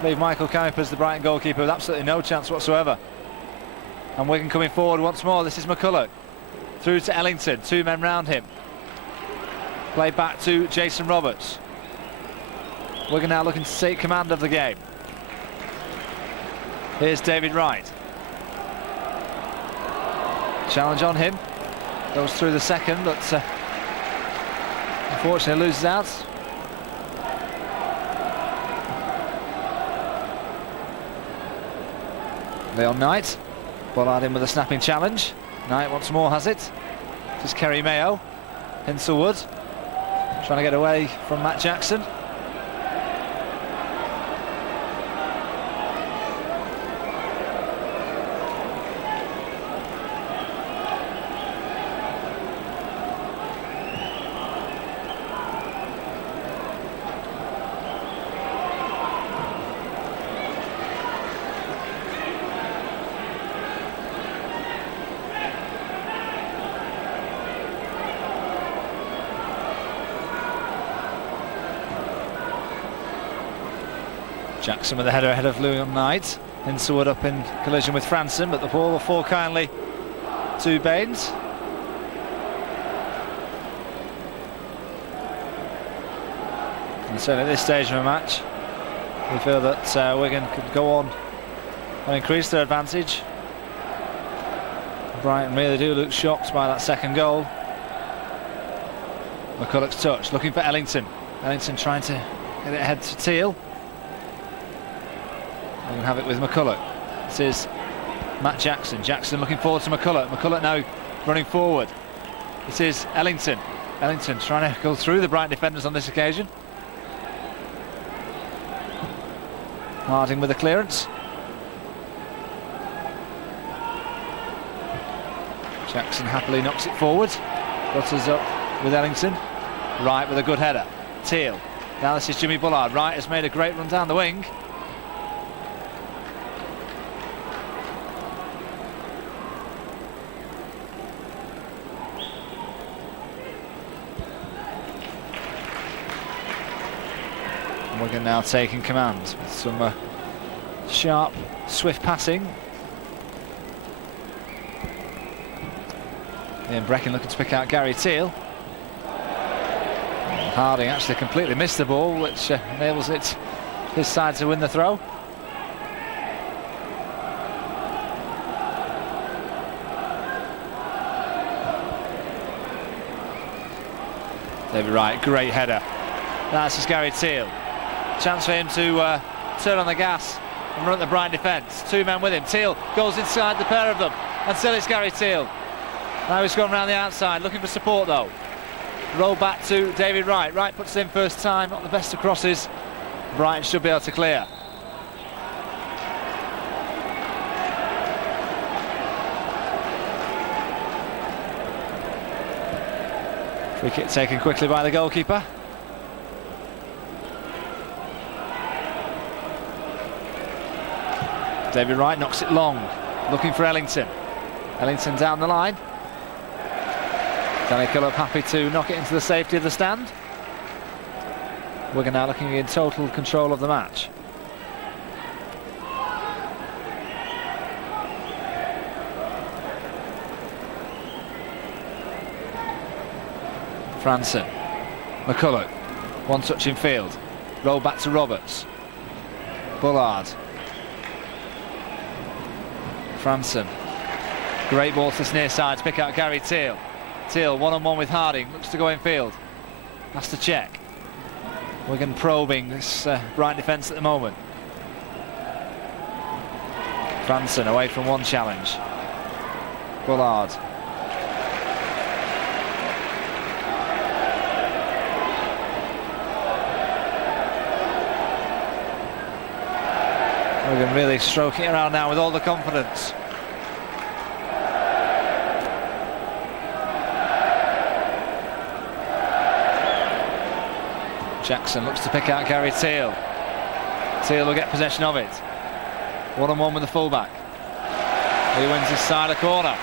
leave Michael Kuipers, the Brighton goalkeeper, with absolutely no chance whatsoever. And Wigan coming forward once more. This is McCulloch. Through to Ellington, two men round him. Play back to Jason Roberts. Wigan now looking to take command of the game. Here's David Wright. Challenge on him. Goes through the second, but unfortunately loses out. Leon Knight. Bollard in with a snapping challenge. Knight once more has it. This is Kerry Mayo. Hinselwood trying to get away from Matt Jackson. Jackson with the header ahead of Leon Knight. Hinselwood up in collision with Franson, but the ball will fall kindly to Baines. And certainly at this stage of the match, we feel that Wigan could go on and increase their advantage. Brighton really do look shocked by that second goal. McCulloch's touch, looking for Ellington. Ellington trying to get it ahead to Teal. We can have it with McCulloch. This is Matt Jackson. Jackson looking forward to McCulloch. McCulloch now running forward. This is Ellington. Ellington trying to go through the Brighton defenders on this occasion. Harding with the clearance. Jackson happily knocks it forward. Butters up with Ellington. Wright with a good header. Teal. Now this is Jimmy Bullard. Wright has made a great run down the wing. Wigan now taking command with some sharp, swift passing. Ian Brecken looking to pick out Gary Teal. Harding actually completely missed the ball, which enables it his side to win the throw. David Wright, great header. That's just Gary Teal. Chance for him to turn on the gas and run at the Brighton defence. Two men with him. Teal goes inside the pair of them, and still it's Gary Teal. Now he's gone round the outside, looking for support though. Roll back to David Wright. Wright puts it in first time, not the best of crosses. Brighton should be able to clear. Free kick taken quickly by the goalkeeper. David Wright knocks it long, looking for Ellington. Ellington down the line. Danny Cullup happy to knock it into the safety of the stand. Wigan now looking in total control of the match. Franson. McCulloch. One touch in field. Roll back to Roberts. Bullard. Franson. Great ball to this near side to pick out Gary Teal. Teal one-on-one with Harding, looks to go in field. Has to check. Wigan probing this Brighton defence at the moment. Franson away from one challenge. Bullard. Wigan really stroking it around now with all the confidence. Jackson looks to pick out Gary Teal. Teal will get possession of it. One-on-one with the fullback. He wins his side of corner.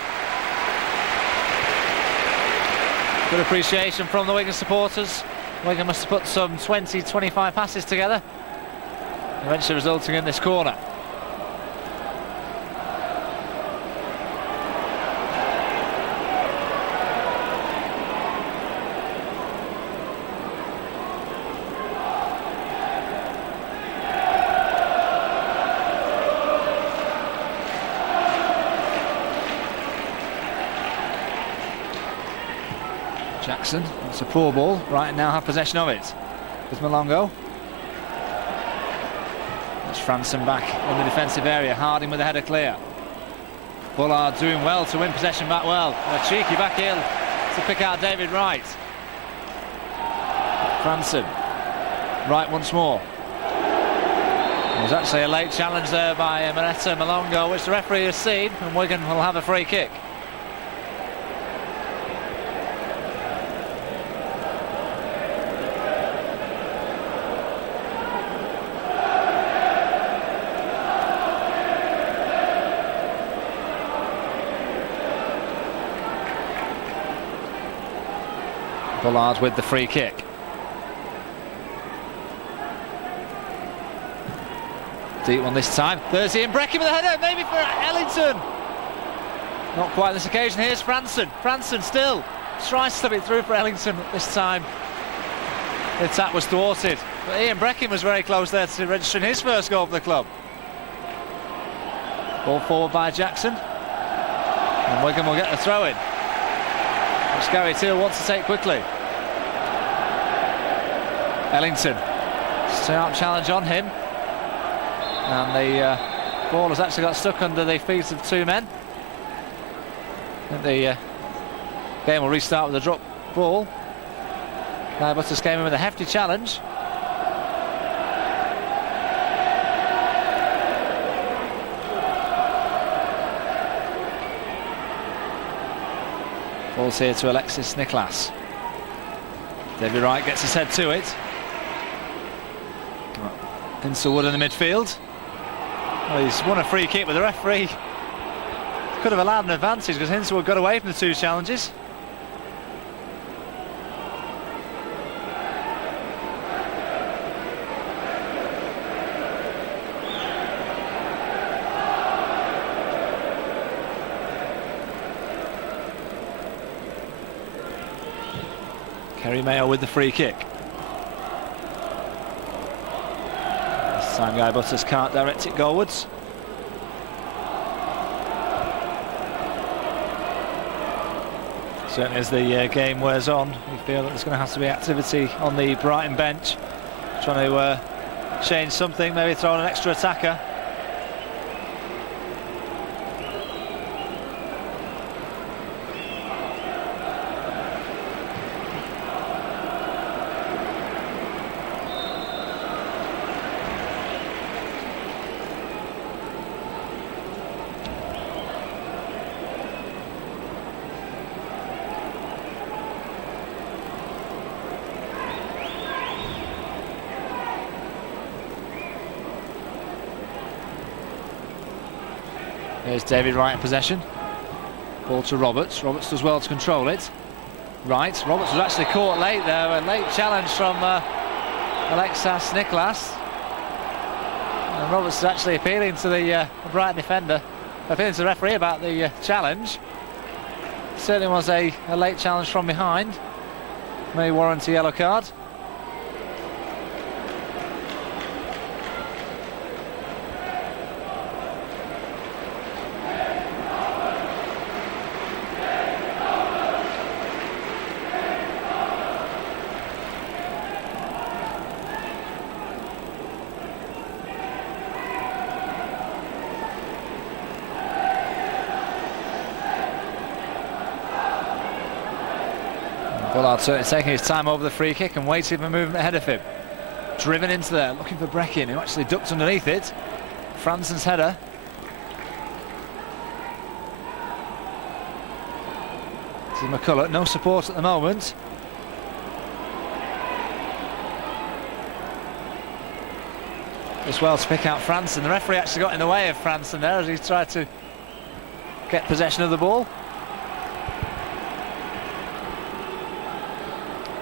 Good appreciation from the Wigan supporters. Wigan must have put some 20-25 passes together, eventually resulting in this corner. Jackson, it's a poor ball. Brighton now have possession of it with Malongo. That's Franson back in the defensive area. Harding with the header clear. Bullard doing well to win possession back well. And a cheeky back heel to pick out David Wright. Franson. Wright once more. There was actually a late challenge there by Manetta Malongo, which the referee has seen, and Wigan will have a free kick. Bullard with the free kick. Deep one this time. Thursday and Breckin with a header, maybe for Ellington. Not quite this occasion. Here's Franson. Franson still tries to slip it through for Ellington this time. The attack was thwarted. But Ian Breckin was very close there to registering his first goal for the club. Ball forward by Jackson. And Wigan will get the throw in, which Gary Teal wants to take quickly. Ellington. Start challenge on him. And the ball has actually got stuck under the feet of two men. I think the game will restart with a drop ball. Guy Butters came in with a hefty challenge. Ball's here to Alexis Nicholas. David Wright gets his head to it. Hinselwood in the midfield. Well, he's won a free kick, but the referee could have allowed an advantage because Hinselwood got away from the two challenges. Kerry Mayo with the free kick. This time Guy Butters can't direct it goalwards. Certainly as the game wears on, we feel that there's going to have to be activity on the Brighton bench, trying to change something, maybe throw on an extra attacker. Here's David Wright in possession. Ball to Roberts. Roberts does well to control it. Right. Roberts was actually caught late there. A late challenge from Alexis Nicholas. And Roberts is actually appealing to the Brighton defender, appealing to the referee about the challenge. Certainly was a late challenge from behind. May warrant a yellow card. Bullard certainly taking his time over the free kick and waiting for movement ahead of him. Driven into there, looking for Breckin, who actually ducked underneath it. Franson's header. This is McCulloch, no support at the moment. Just well to pick out Franson. The referee actually got in the way of Franson there as he tried to get possession of the ball.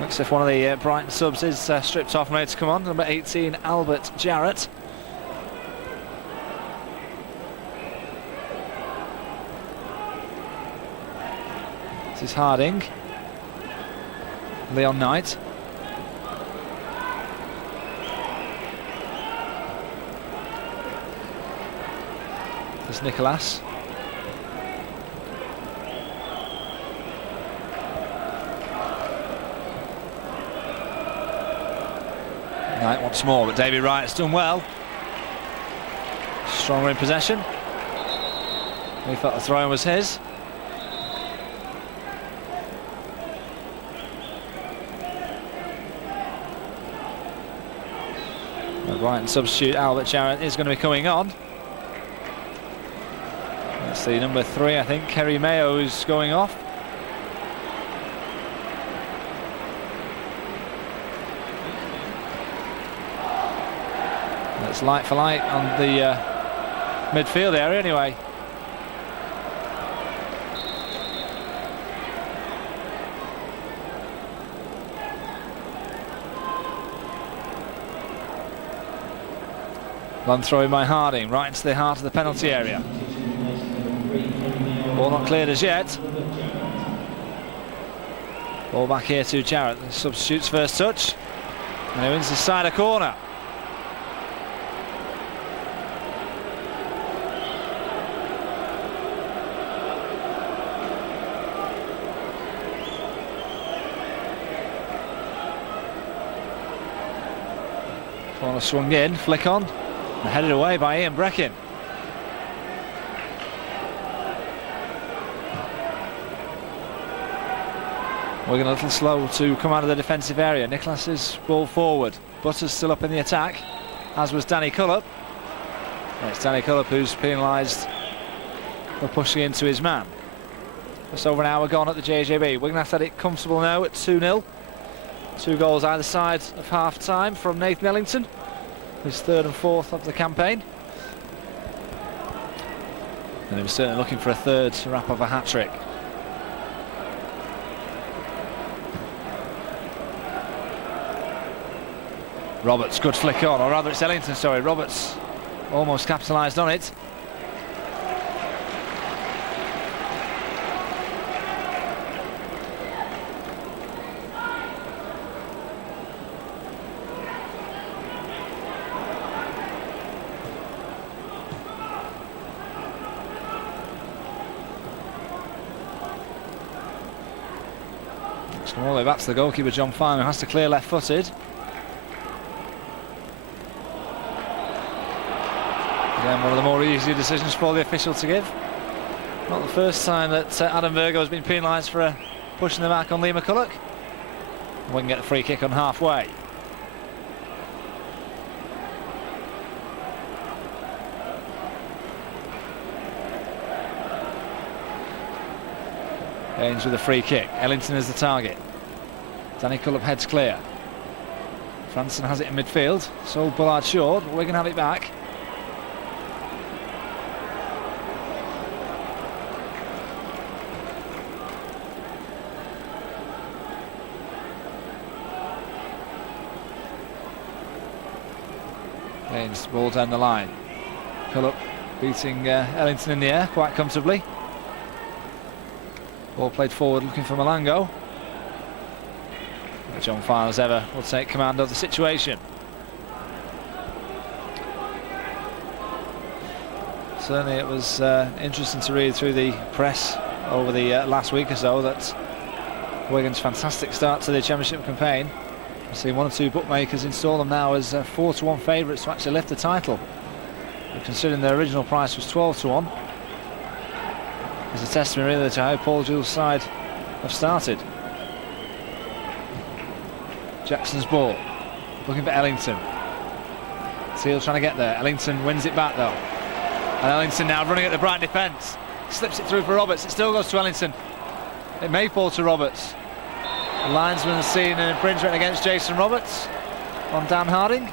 Looks as if one of the Brighton subs is stripped off and ready to come on. Number 18, Albert Jarrett. This is Harding. Leon Knight. This is Nicholas. Knight once more, but David Wright's done well. Stronger in possession. He felt the throw-in was his. The Brighton substitute Albert Jarrett is going to be coming on. That's the number 3, I think, Kerry Mayo, is going off. It's light for light on the midfield area anyway. Run throw in by Harding, right into the heart of the penalty area. Ball not cleared as yet. Ball back here to Jarrett, the substitute's first touch. And he wins the side of corner. Corner swung in, flick on, and headed away by Ian Breckin. Wigan a little slow to come out of the defensive area. Nicholas's ball forward. Butters still up in the attack, as was Danny Cullop. It's Danny Cullop who's penalised for pushing into his man. Just over an hour gone at the JJB. Wigan Athletic comfortable now at 2-0. 2 goals either side of half-time from Nathan Ellington, his 3rd and 4th of the campaign. And he was certainly looking for a 3rd to wrap up a hat-trick. Roberts, good flick on, or rather it's Ellington, sorry. Roberts almost capitalised on it. It's come all the way back to the goalkeeper, John Fine, who has to clear left-footed. Again, one of the more easy decisions for the official to give. Not the first time that Adam Virgo has been penalised for pushing the back on Lee McCulloch. We can get the free kick on halfway. Gaines with a free kick. Ellington is the target. Danny Cullop heads clear. Franson has it in midfield. So Bullard short, but Wigan have it back. Gaines, ball down the line. Cullop beating Ellington in the air quite comfortably. Ball played forward looking for Malango. But John Fine, as ever, will take command of the situation. Certainly it was interesting to read through the press over the last week or so that Wigan's fantastic start to the Championship campaign. I've seen 1 or 2 bookmakers install them now as 4-1 favourites to actually lift the title. But considering their original price was 12-1, it's a testament really to how Paul Jules' side have started. Jackson's ball, looking for Ellington. Seal trying to get there. Ellington wins it back though. And Ellington now running at the Brighton defence. Slips it through for Roberts. It still goes to Ellington. It may fall to Roberts. The linesman has seen an infringement against Jason Roberts on Dan Harding.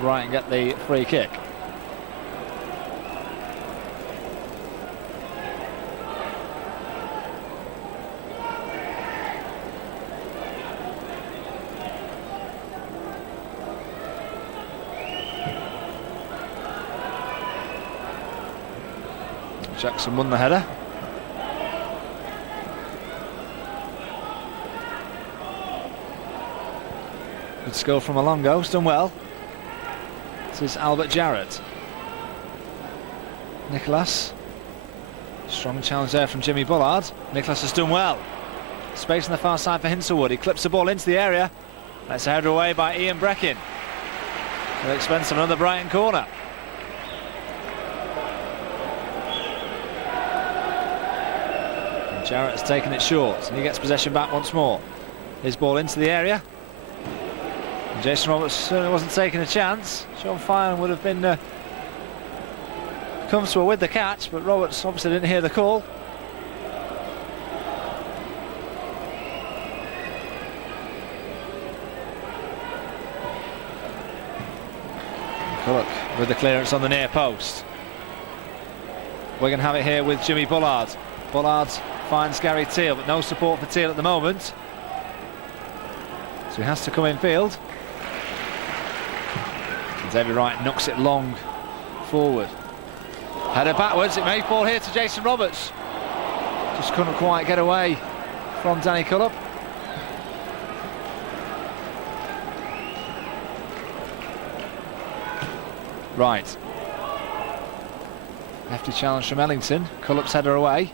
Brighton get the free kick. Jackson won the header. Good skill from Alongo, it's done well. This is Albert Jarrett. Nicholas. Strong challenge there from Jimmy Bullard. Nicholas has done well. Space on the far side for Hinselwood. He clips the ball into the area. That's headed away by Ian Breckin. At the expense of another Brighton corner. And Jarrett has taken it short and he gets possession back once more. His ball into the area. And Jason Roberts certainly wasn't taking a chance. Sean Fine would have been comfortable with the catch, but Roberts obviously didn't hear the call. Look, with the clearance on the near post. We're going to have it here with Jimmy Bullard. Bullard finds Gary Teal, but no support for Teal at the moment. So he has to come in field. David Wright knocks it long forward. Header backwards, it may fall here to Jason Roberts. Just couldn't quite get away from Danny Cullup. Right. Hefty challenge from Ellington. Cullup's header away.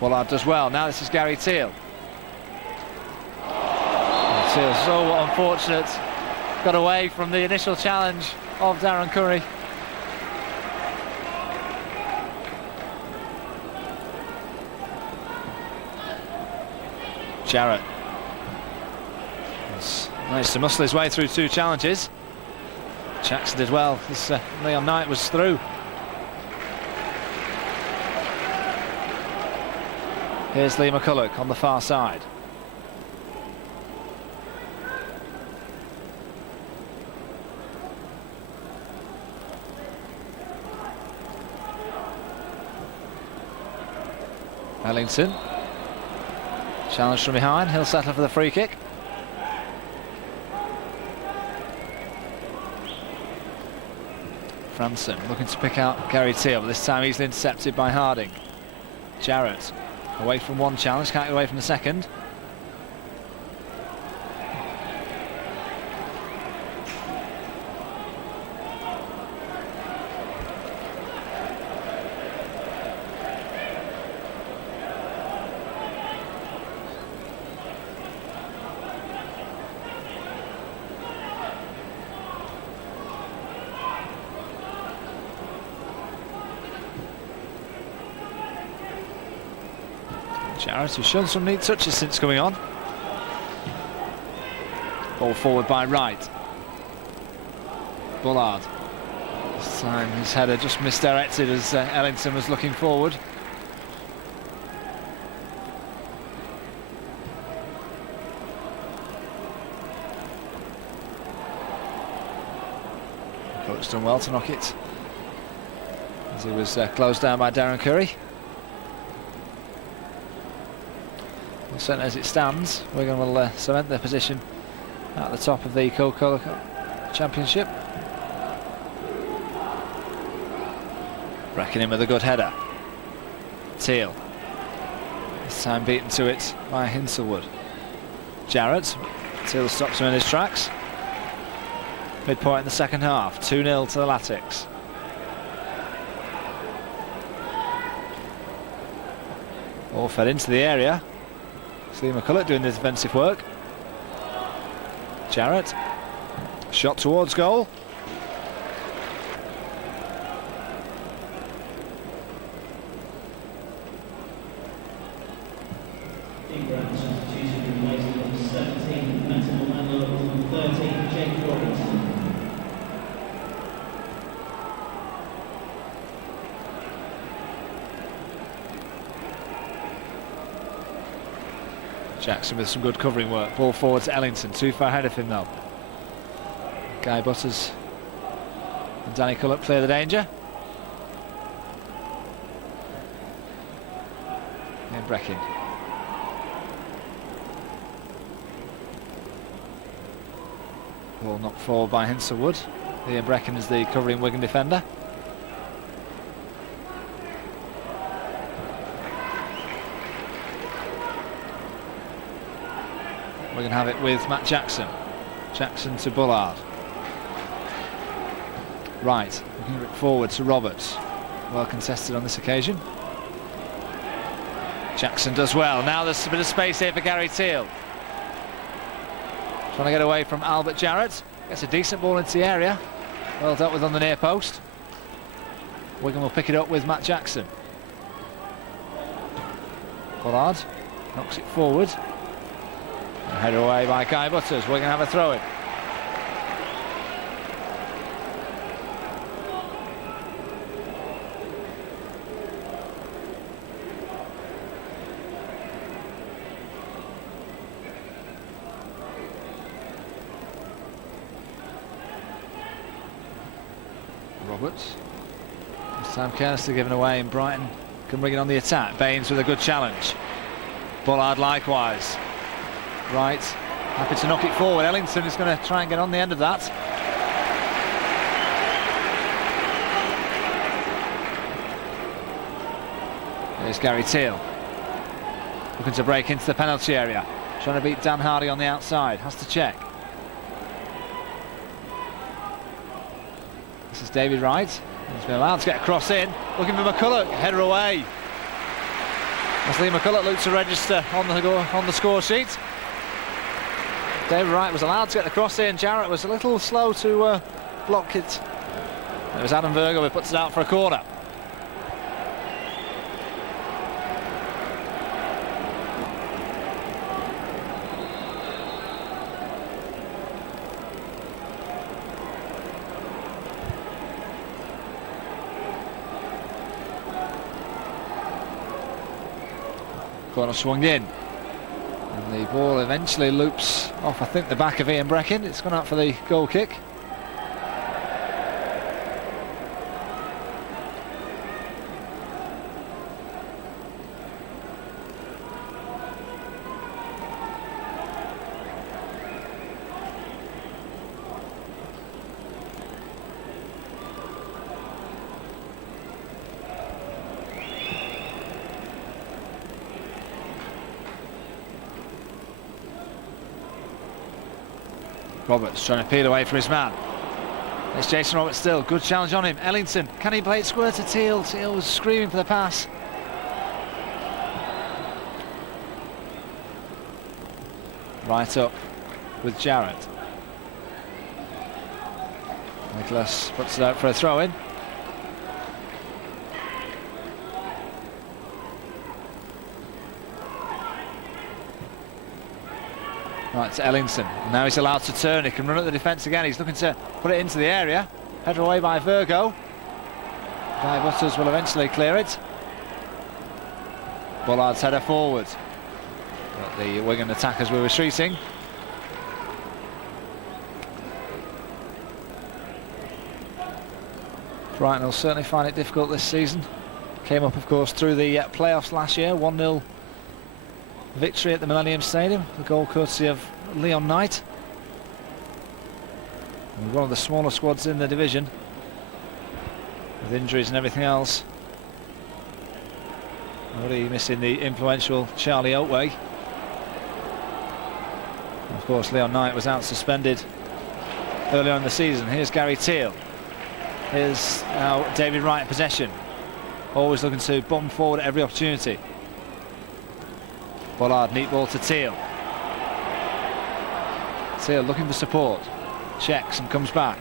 Bullard does well. Now this is Gary Teal. Teal, so unfortunate. Got away from the initial challenge of Darren Curry. Jarrett has managed to muscle his way through 2 challenges. Jackson did well as Leon Knight was through. Here's Lee McCulloch on the far side. Ellington. Challenge from behind, he'll settle for the free kick. Franson looking to pick out Gary Teal, but this time he's intercepted by Harding. Jarrett away from one challenge, can't get away from the second. Jarrett, who's shown some neat touches since coming on. Ball forward by Wright. Bullard. This time his header just misdirected as Ellington was looking forward. Coach's done well to knock it as he was closed down by Darren Curry. Certainly as it stands, Wigan will cement their position at the top of the Coca Cola Championship. Brecken in with a good header. Teal. This time beaten to it by Hinselwood. Jarrett. Teal stops him in his tracks. Midpoint in the second half. 2-0 to the Latics. All fed into the area. Lee McCulloch doing the defensive work. Jarrett. Shot towards goal. Jackson with some good covering work. Ball forward to Ellington, too far ahead of him though. Guy Butters and Danny Cullup clear the danger. And Brecken. Ball knocked forward by Hinselwood. Ian Brecken is the covering Wigan defender. We're going to have it with Matt Jackson. Jackson to Bullard. Right, looking it forward to Roberts. Well contested on this occasion. Jackson does well. Now there's a bit of space here for Gary Teal. Trying to get away from Albert Jarrett. Gets a decent ball into the area. Well dealt with on the near post. Wigan will pick it up with Matt Jackson. Bullard knocks it forward. Header away by Guy Butters. We're going to have a throw in. Roberts. This time carelessly given away, and Brighton can bring it on the attack. Baines with a good challenge. Bullard likewise. Right, happy to knock it forward. Ellington is going to try and get on the end of that. There's Gary Teal, looking to break into the penalty area, trying to beat Dan Hardy on the outside, has to check. This is David Wright, he's been allowed to get a cross in, looking for McCulloch, header away. As Lee McCulloch looked to register on the score sheet. David Wright was allowed to get the cross in, Jarrett was a little slow to block it. It was Adam Virgo who puts it out for a corner. Corner swung in, and the ball eventually loops off, I think, the back of Ian Breckin. It's gone out for the goal kick. Roberts trying to peel away from his man. There's Jason Roberts still, good challenge on him. Ellington, can he play it square to Teal? Teal was screaming for the pass. Right up with Jarrett. Nicholas puts it out for a throw in. Right to Ellington, now he's allowed to turn, he can run at the defence again, he's looking to put it into the area. Header away by Virgo. Guy Butters will eventually clear it. Bullard's header forward. But the Wigan attackers were retreating. Brighton will certainly find it difficult this season. Came up, of course, through the playoffs last year, 1-0 victory at the Millennium Stadium, the goal courtesy of Leon Knight. And one of the smaller squads in the division, with injuries and everything else. Already missing the influential Charlie Oatway. And of course, Leon Knight was out suspended earlier in the season. Here's Gary Teal. Here's now David Wright in possession. Always looking to bomb forward at every opportunity. Bullard, neat ball to Teal. Teal looking for support. Checks and comes back.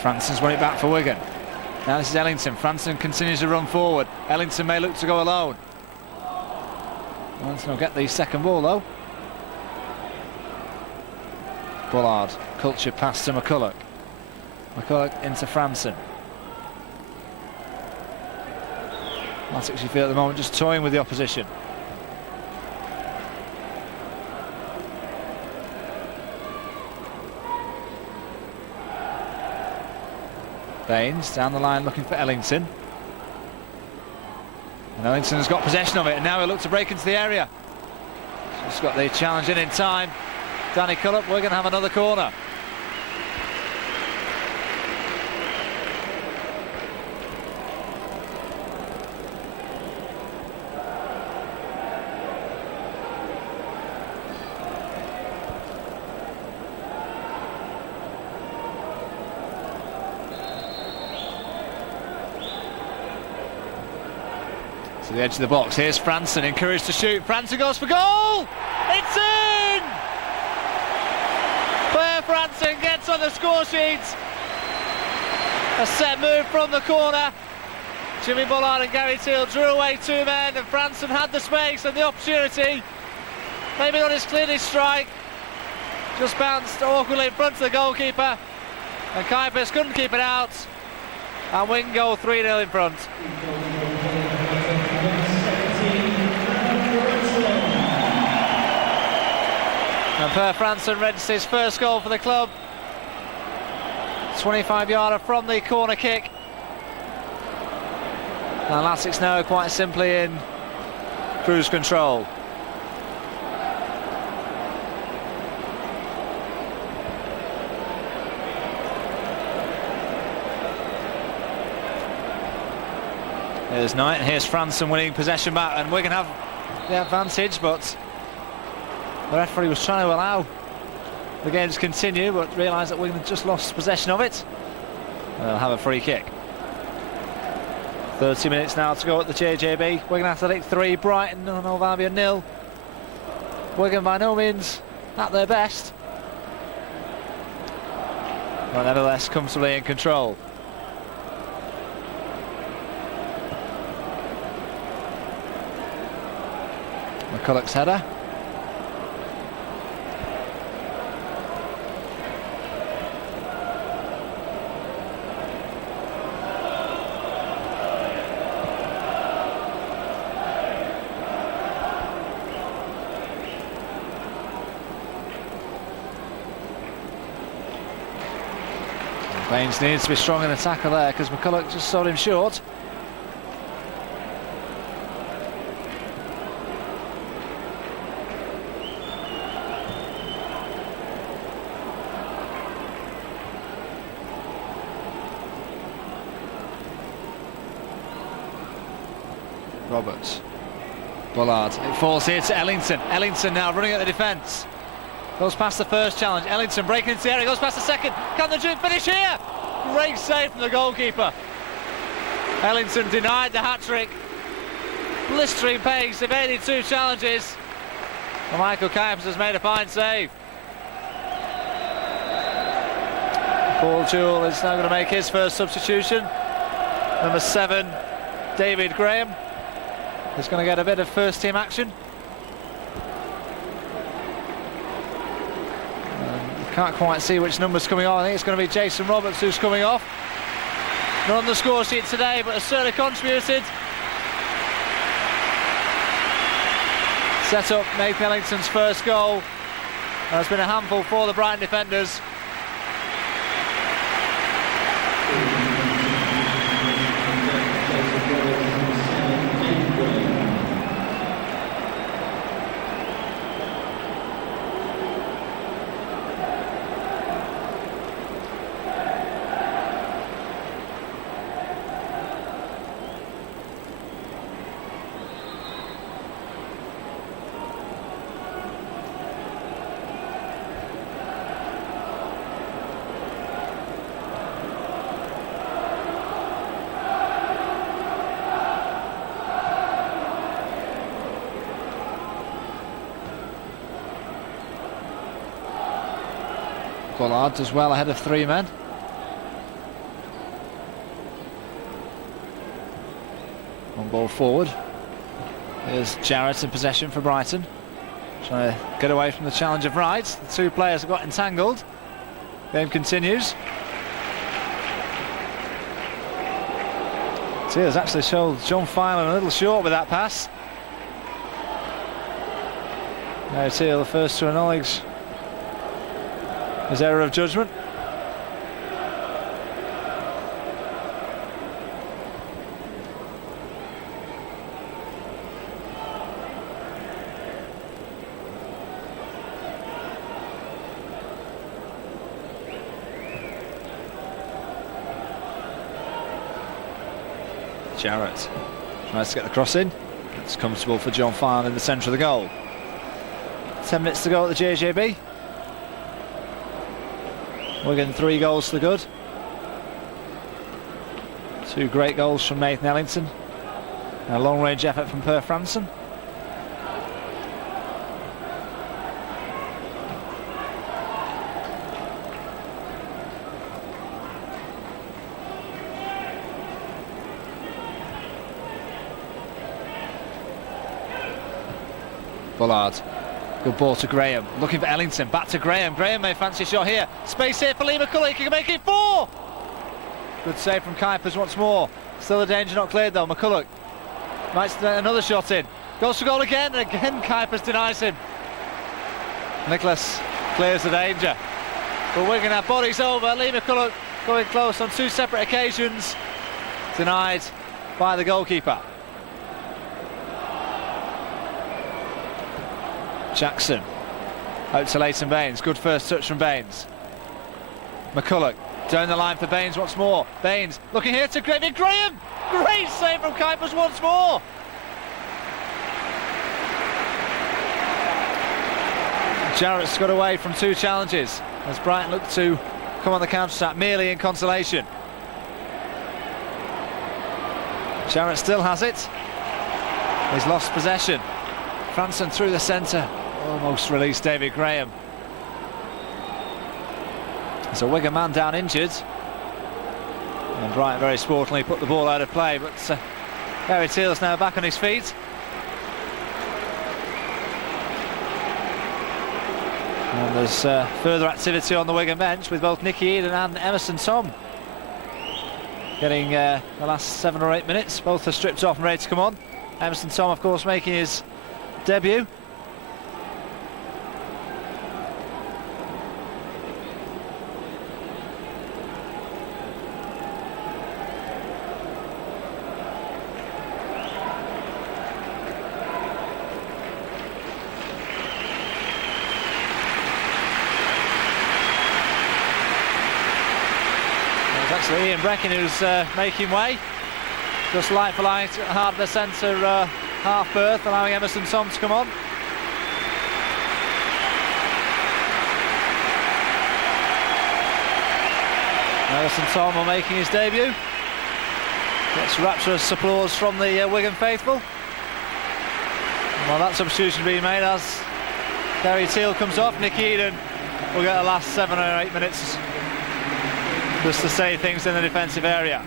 Franson's won it back for Wigan. Now this is Ellington. Franson continues to run forward. Ellington may look to go alone. Ellington will get the second ball though. Bullard, culture pass to McCulloch. McCulloch into Franson. Latics, you feel at the moment, just toying with the opposition. Baines down the line looking for Ellington. And Ellington has got possession of it, and now he'll look to break into the area. Just got the challenge in time. Danny Cullup, we're going to have another corner. To the edge of the box, here's Franson, encouraged to shoot. Franson goes for goal! It's in! Claire Franson gets on the score sheet. A set move from the corner. Jimmy Bullard and Gary Teal drew away two men, and Franson had the space and the opportunity. Maybe not his cleanest strike. Just bounced awkwardly in front of the goalkeeper, and Kuipers couldn't keep it out. And Wigan go 3-0 in front. And Per Franson registers his first goal for the club 25-yarder from the corner kick. And Lassix now quite simply in cruise control. Here's Knight, and here's Franson winning possession back, and Wigan have the advantage, but the referee was trying to allow the game to continue, but realised that Wigan had just lost possession of it. They'll have a free kick. 30 minutes now to go at the JJB. Wigan Athletic 3, Brighton Hove Albion 0. Wigan by no means at their best, but nevertheless comfortably in control. McCulloch's header. Baines needs to be strong in the tackle there because McCulloch just sold him short. Roberts, Bullard, it falls here to Ellington. Ellington now running at the defence. Goes past the first challenge. Ellington breaking into the area, goes past the second. Can the finish here? Great save from the goalkeeper. Ellington denied the hat-trick. Blistering pace, evaded 2 challenges. And Michael Kuipers has made a fine save. Paul Jewell is now going to make his first substitution. Number 7, David Graham, is going to get a bit of first-team action. Can't quite see which number's coming on. I think it's going to be Jason Roberts who's coming off. Not on the score sheet today, but has certainly contributed. Set up Nathan Ellington's first goal. It's been a handful for the Brighton defenders. Bullard does well ahead of 3 men. One ball forward. Here's Jarrett in possession for Brighton. Trying to get away from the challenge of Wright. The 2 players have got entangled. Game continues. Tears actually showed John Filan a little short with that pass. Now Teal the first to acknowledge his error of judgment. Jarrett tries to get the cross in. It's comfortable for John Filan in the centre of the goal. 10 minutes to go at the JJB. Wigan 3 goals to the good. 2 great goals from Nathan Ellington. And a long-range effort from Per Franson. Bullard. Good ball to Graham, looking for Ellington, back to Graham. Graham may fancy a shot here. Space here for Lee McCulloch, he can make it 4! Good save from Kuipers once more. Still the danger not cleared though. McCulloch might get another shot in. Goes for goal again, and again Kuipers denies him. Nicholas clears the danger. But Wigan have bodies over. Lee McCulloch going close on 2 separate occasions, denied by the goalkeeper. Jackson out to Leighton Baines, good first touch from Baines. McCulloch down the line for Baines once more. Baines looking here to David Graham. Great save from Kuipers once more. Jarrett's got away from 2 challenges as Brighton look to come on the counter-attack, merely in consolation. Jarrett still has it. He's lost possession. Franson through the centre, almost released David Graham. There's a Wigan man down injured. And Brighton very sportingly put the ball out of play, but Gary Teale's now back on his feet. And there's further activity on the Wigan bench with both Nicky Eden and Emerson Tom getting the last 7 or 8 minutes. Both are stripped off and ready to come on. Emerson Tom, of course, making his debut. Actually, Ian Brecken who's making way, just light for light, hard the centre half berth, allowing Emerson Tom to come on. Emerson Tom are making his debut. Gets rapturous applause from the Wigan faithful. Well, that substitution being made as Gary Teale comes off. Nicky Eden will get the last 7 or 8 minutes just to say things in the defensive area.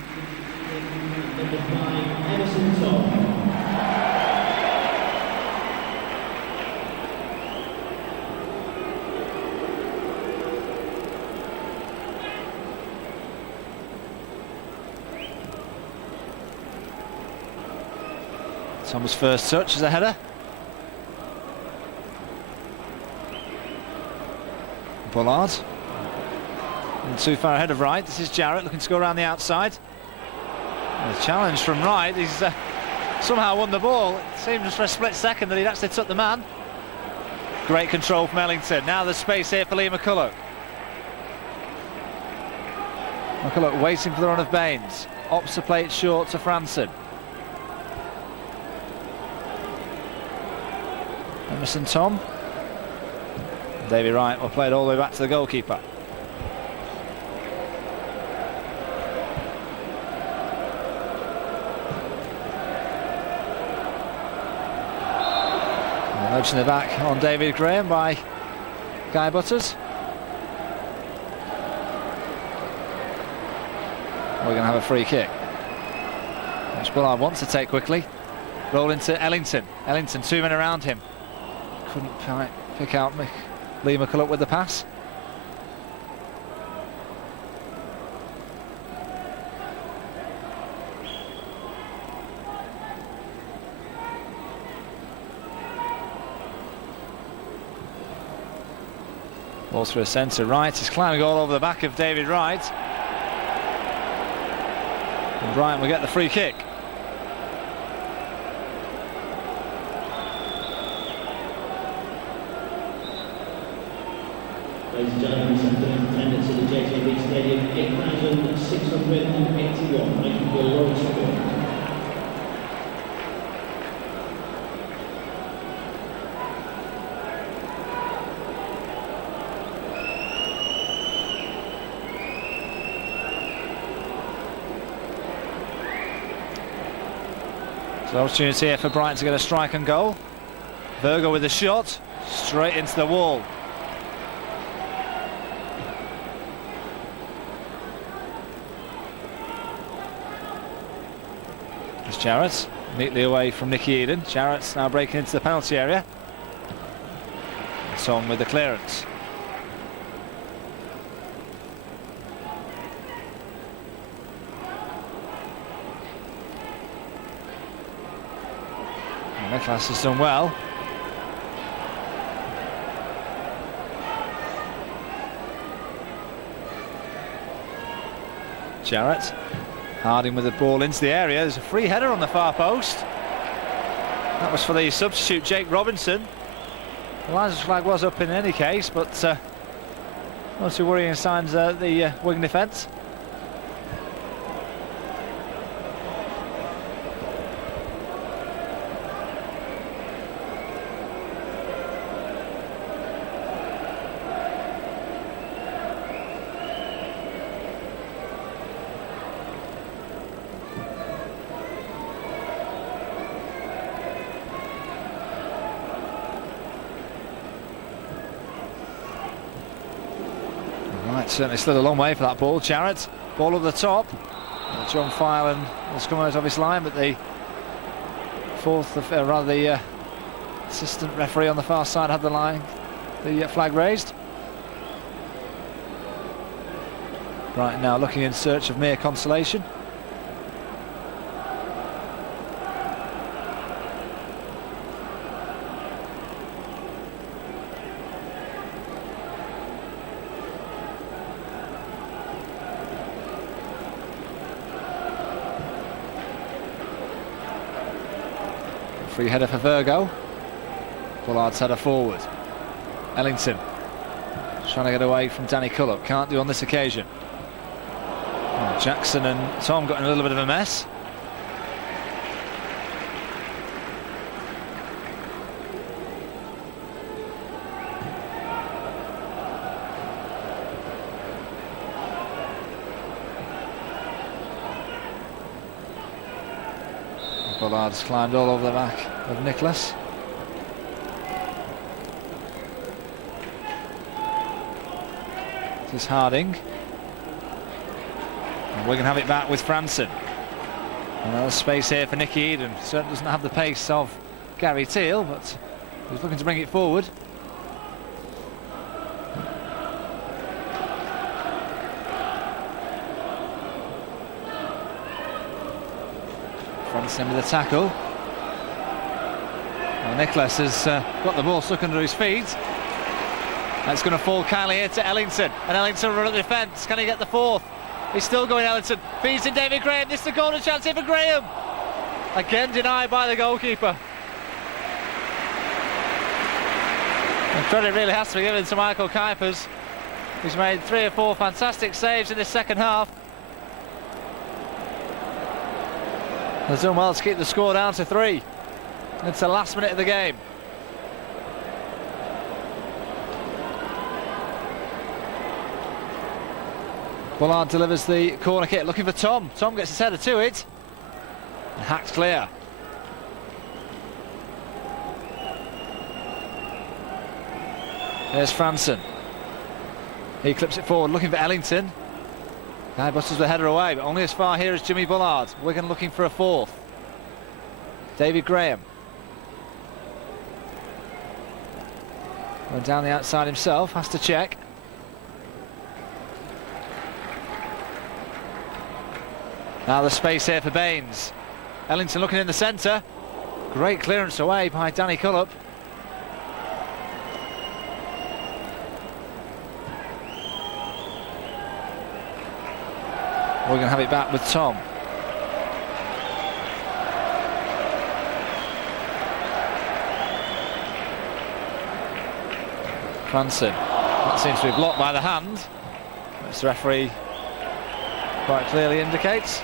Tom's first touch is a header. Bullard. And too far ahead of Wright. This is Jarrett looking to go around the outside. And a challenge from Wright. He's somehow won the ball. It seemed just for a split second that he'd actually took the man. Great control from Ellington. Now there's space here for Lee McCulloch. McCulloch waiting for the run of Baines. Opts the plate short to Franson. Emerson Tom. Davy Wright will play it all the way back to the goalkeeper. Nudging the back on David Graham by Guy Butters. We're going to have a free kick, which Bullard wants to take quickly. Roll into Ellington. Ellington, 2 men around him. Couldn't pick out Lee McCulloch with the pass. Ball through a centre. Wright is climbing all over the back of David Wright. And Brighton will get the free kick. Ladies and gentlemen, this afternoon's attendance at the JJB Stadium, 8,681. Thank you for your loyal support. So opportunity here for Brighton to get a strike and goal. Virgo with a shot, straight into the wall. There's Jarrett, neatly away from Nicky Eden. Jarrett's now breaking into the penalty area. Song with the clearance. Nicholas has done well. Jarrett. Harding with the ball into the area. There's a free header on the far post. That was for the substitute Jake Robinson. The linesman's flag was up in any case, but not too worrying signs the Wigan defence. Right, certainly slid a long way for that ball. Jarrett, ball over the top. John Filan has come out of his line, but the assistant referee on the far side had the flag raised. Right, now looking in search of mere consolation. Free header for Virgo. Bullard's header forward. Ellington trying to get away from Danny Cullup. Can't do on this occasion. Oh, Jackson and Tom got in a little bit of a mess. Bullard's climbed all over the back of Nicholas. This is Harding. And Wigan have it back with Franson. Another space here for Nicky Eden. Certainly doesn't have the pace of Gary Teal, but he's looking to bring it forward. Franson with the tackle. Well, Nicholas has got the ball stuck under his feet. That's going to fall kindly here to Ellington, and Ellington run at the defence. Can he get the fourth? He's still going, Ellington. Feeds in David Graham. This is the golden chance here for Graham. Again denied by the goalkeeper. And credit really has to be given to Michael Kuipers, who's made 3 or 4 fantastic saves in this second half. Has done well to keep the score down to 3. It's the last minute of the game. Bullard delivers the corner kick, looking for Tom. Tom gets his header to it. And hacked clear. There's Franson. He clips it forward, looking for Ellington. Guy busters the header away, but only as far here as Jimmy Bullard. Wigan looking for a fourth. David Graham. Went down the outside himself, has to check. Now the space here for Baines. Ellington looking in the centre. Great clearance away by Danny Cullup. We're going to have it back with Tom. Franson. That seems to be blocked by the hand, which the referee quite clearly indicates.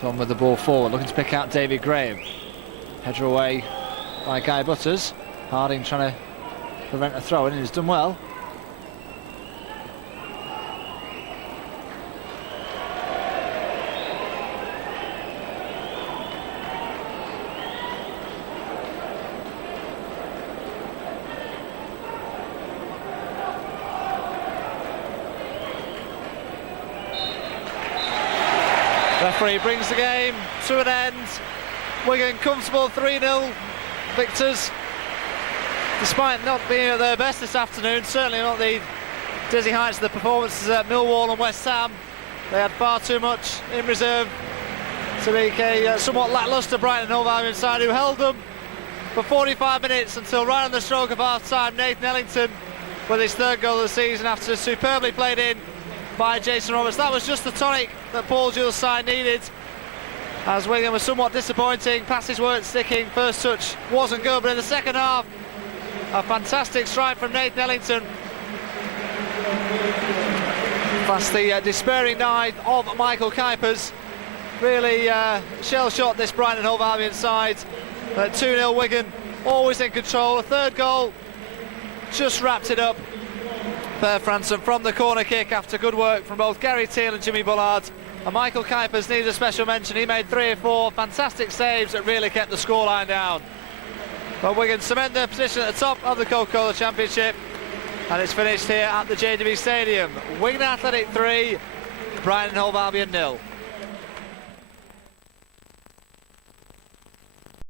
Tom with the ball forward, looking to pick out David Graham. Header away by Guy Butters. Harding trying to prevent a throw in, and he's done well. Referee brings the game to an end. Wigan comfortable 3-0 victors, despite not being at their best this afternoon. Certainly not the dizzy heights of the performances at Millwall and West Ham. They had far too much in reserve to make a somewhat lacklustre Brighton Hove Albion side, who held them for 45 minutes until right on the stroke of half-time. Nathan Ellington with his third goal of the season after superbly played in by Jason Roberts. That was just the tonic that Paul Jewell's side needed, as Wigan was somewhat disappointing. Passes weren't sticking, first touch wasn't good, but in the second half, a fantastic strike from Nathan Ellington. That's the despairing dive of Michael Kuipers. Really shell-shocked this Brighton Hove Albion side. 2-0 Wigan, always in control. A third goal just wrapped it up. Per Franson from the corner kick after good work from both Gary Teal and Jimmy Bullard. And Michael Kuipers needs a special mention. He made 3 or 4 fantastic saves that really kept the scoreline down. But Wigan cement their position at the top of the Coca Cola Championship, and it's finished here at the JJB Stadium. Wigan Athletic 3, Brighton Hove Albion 0.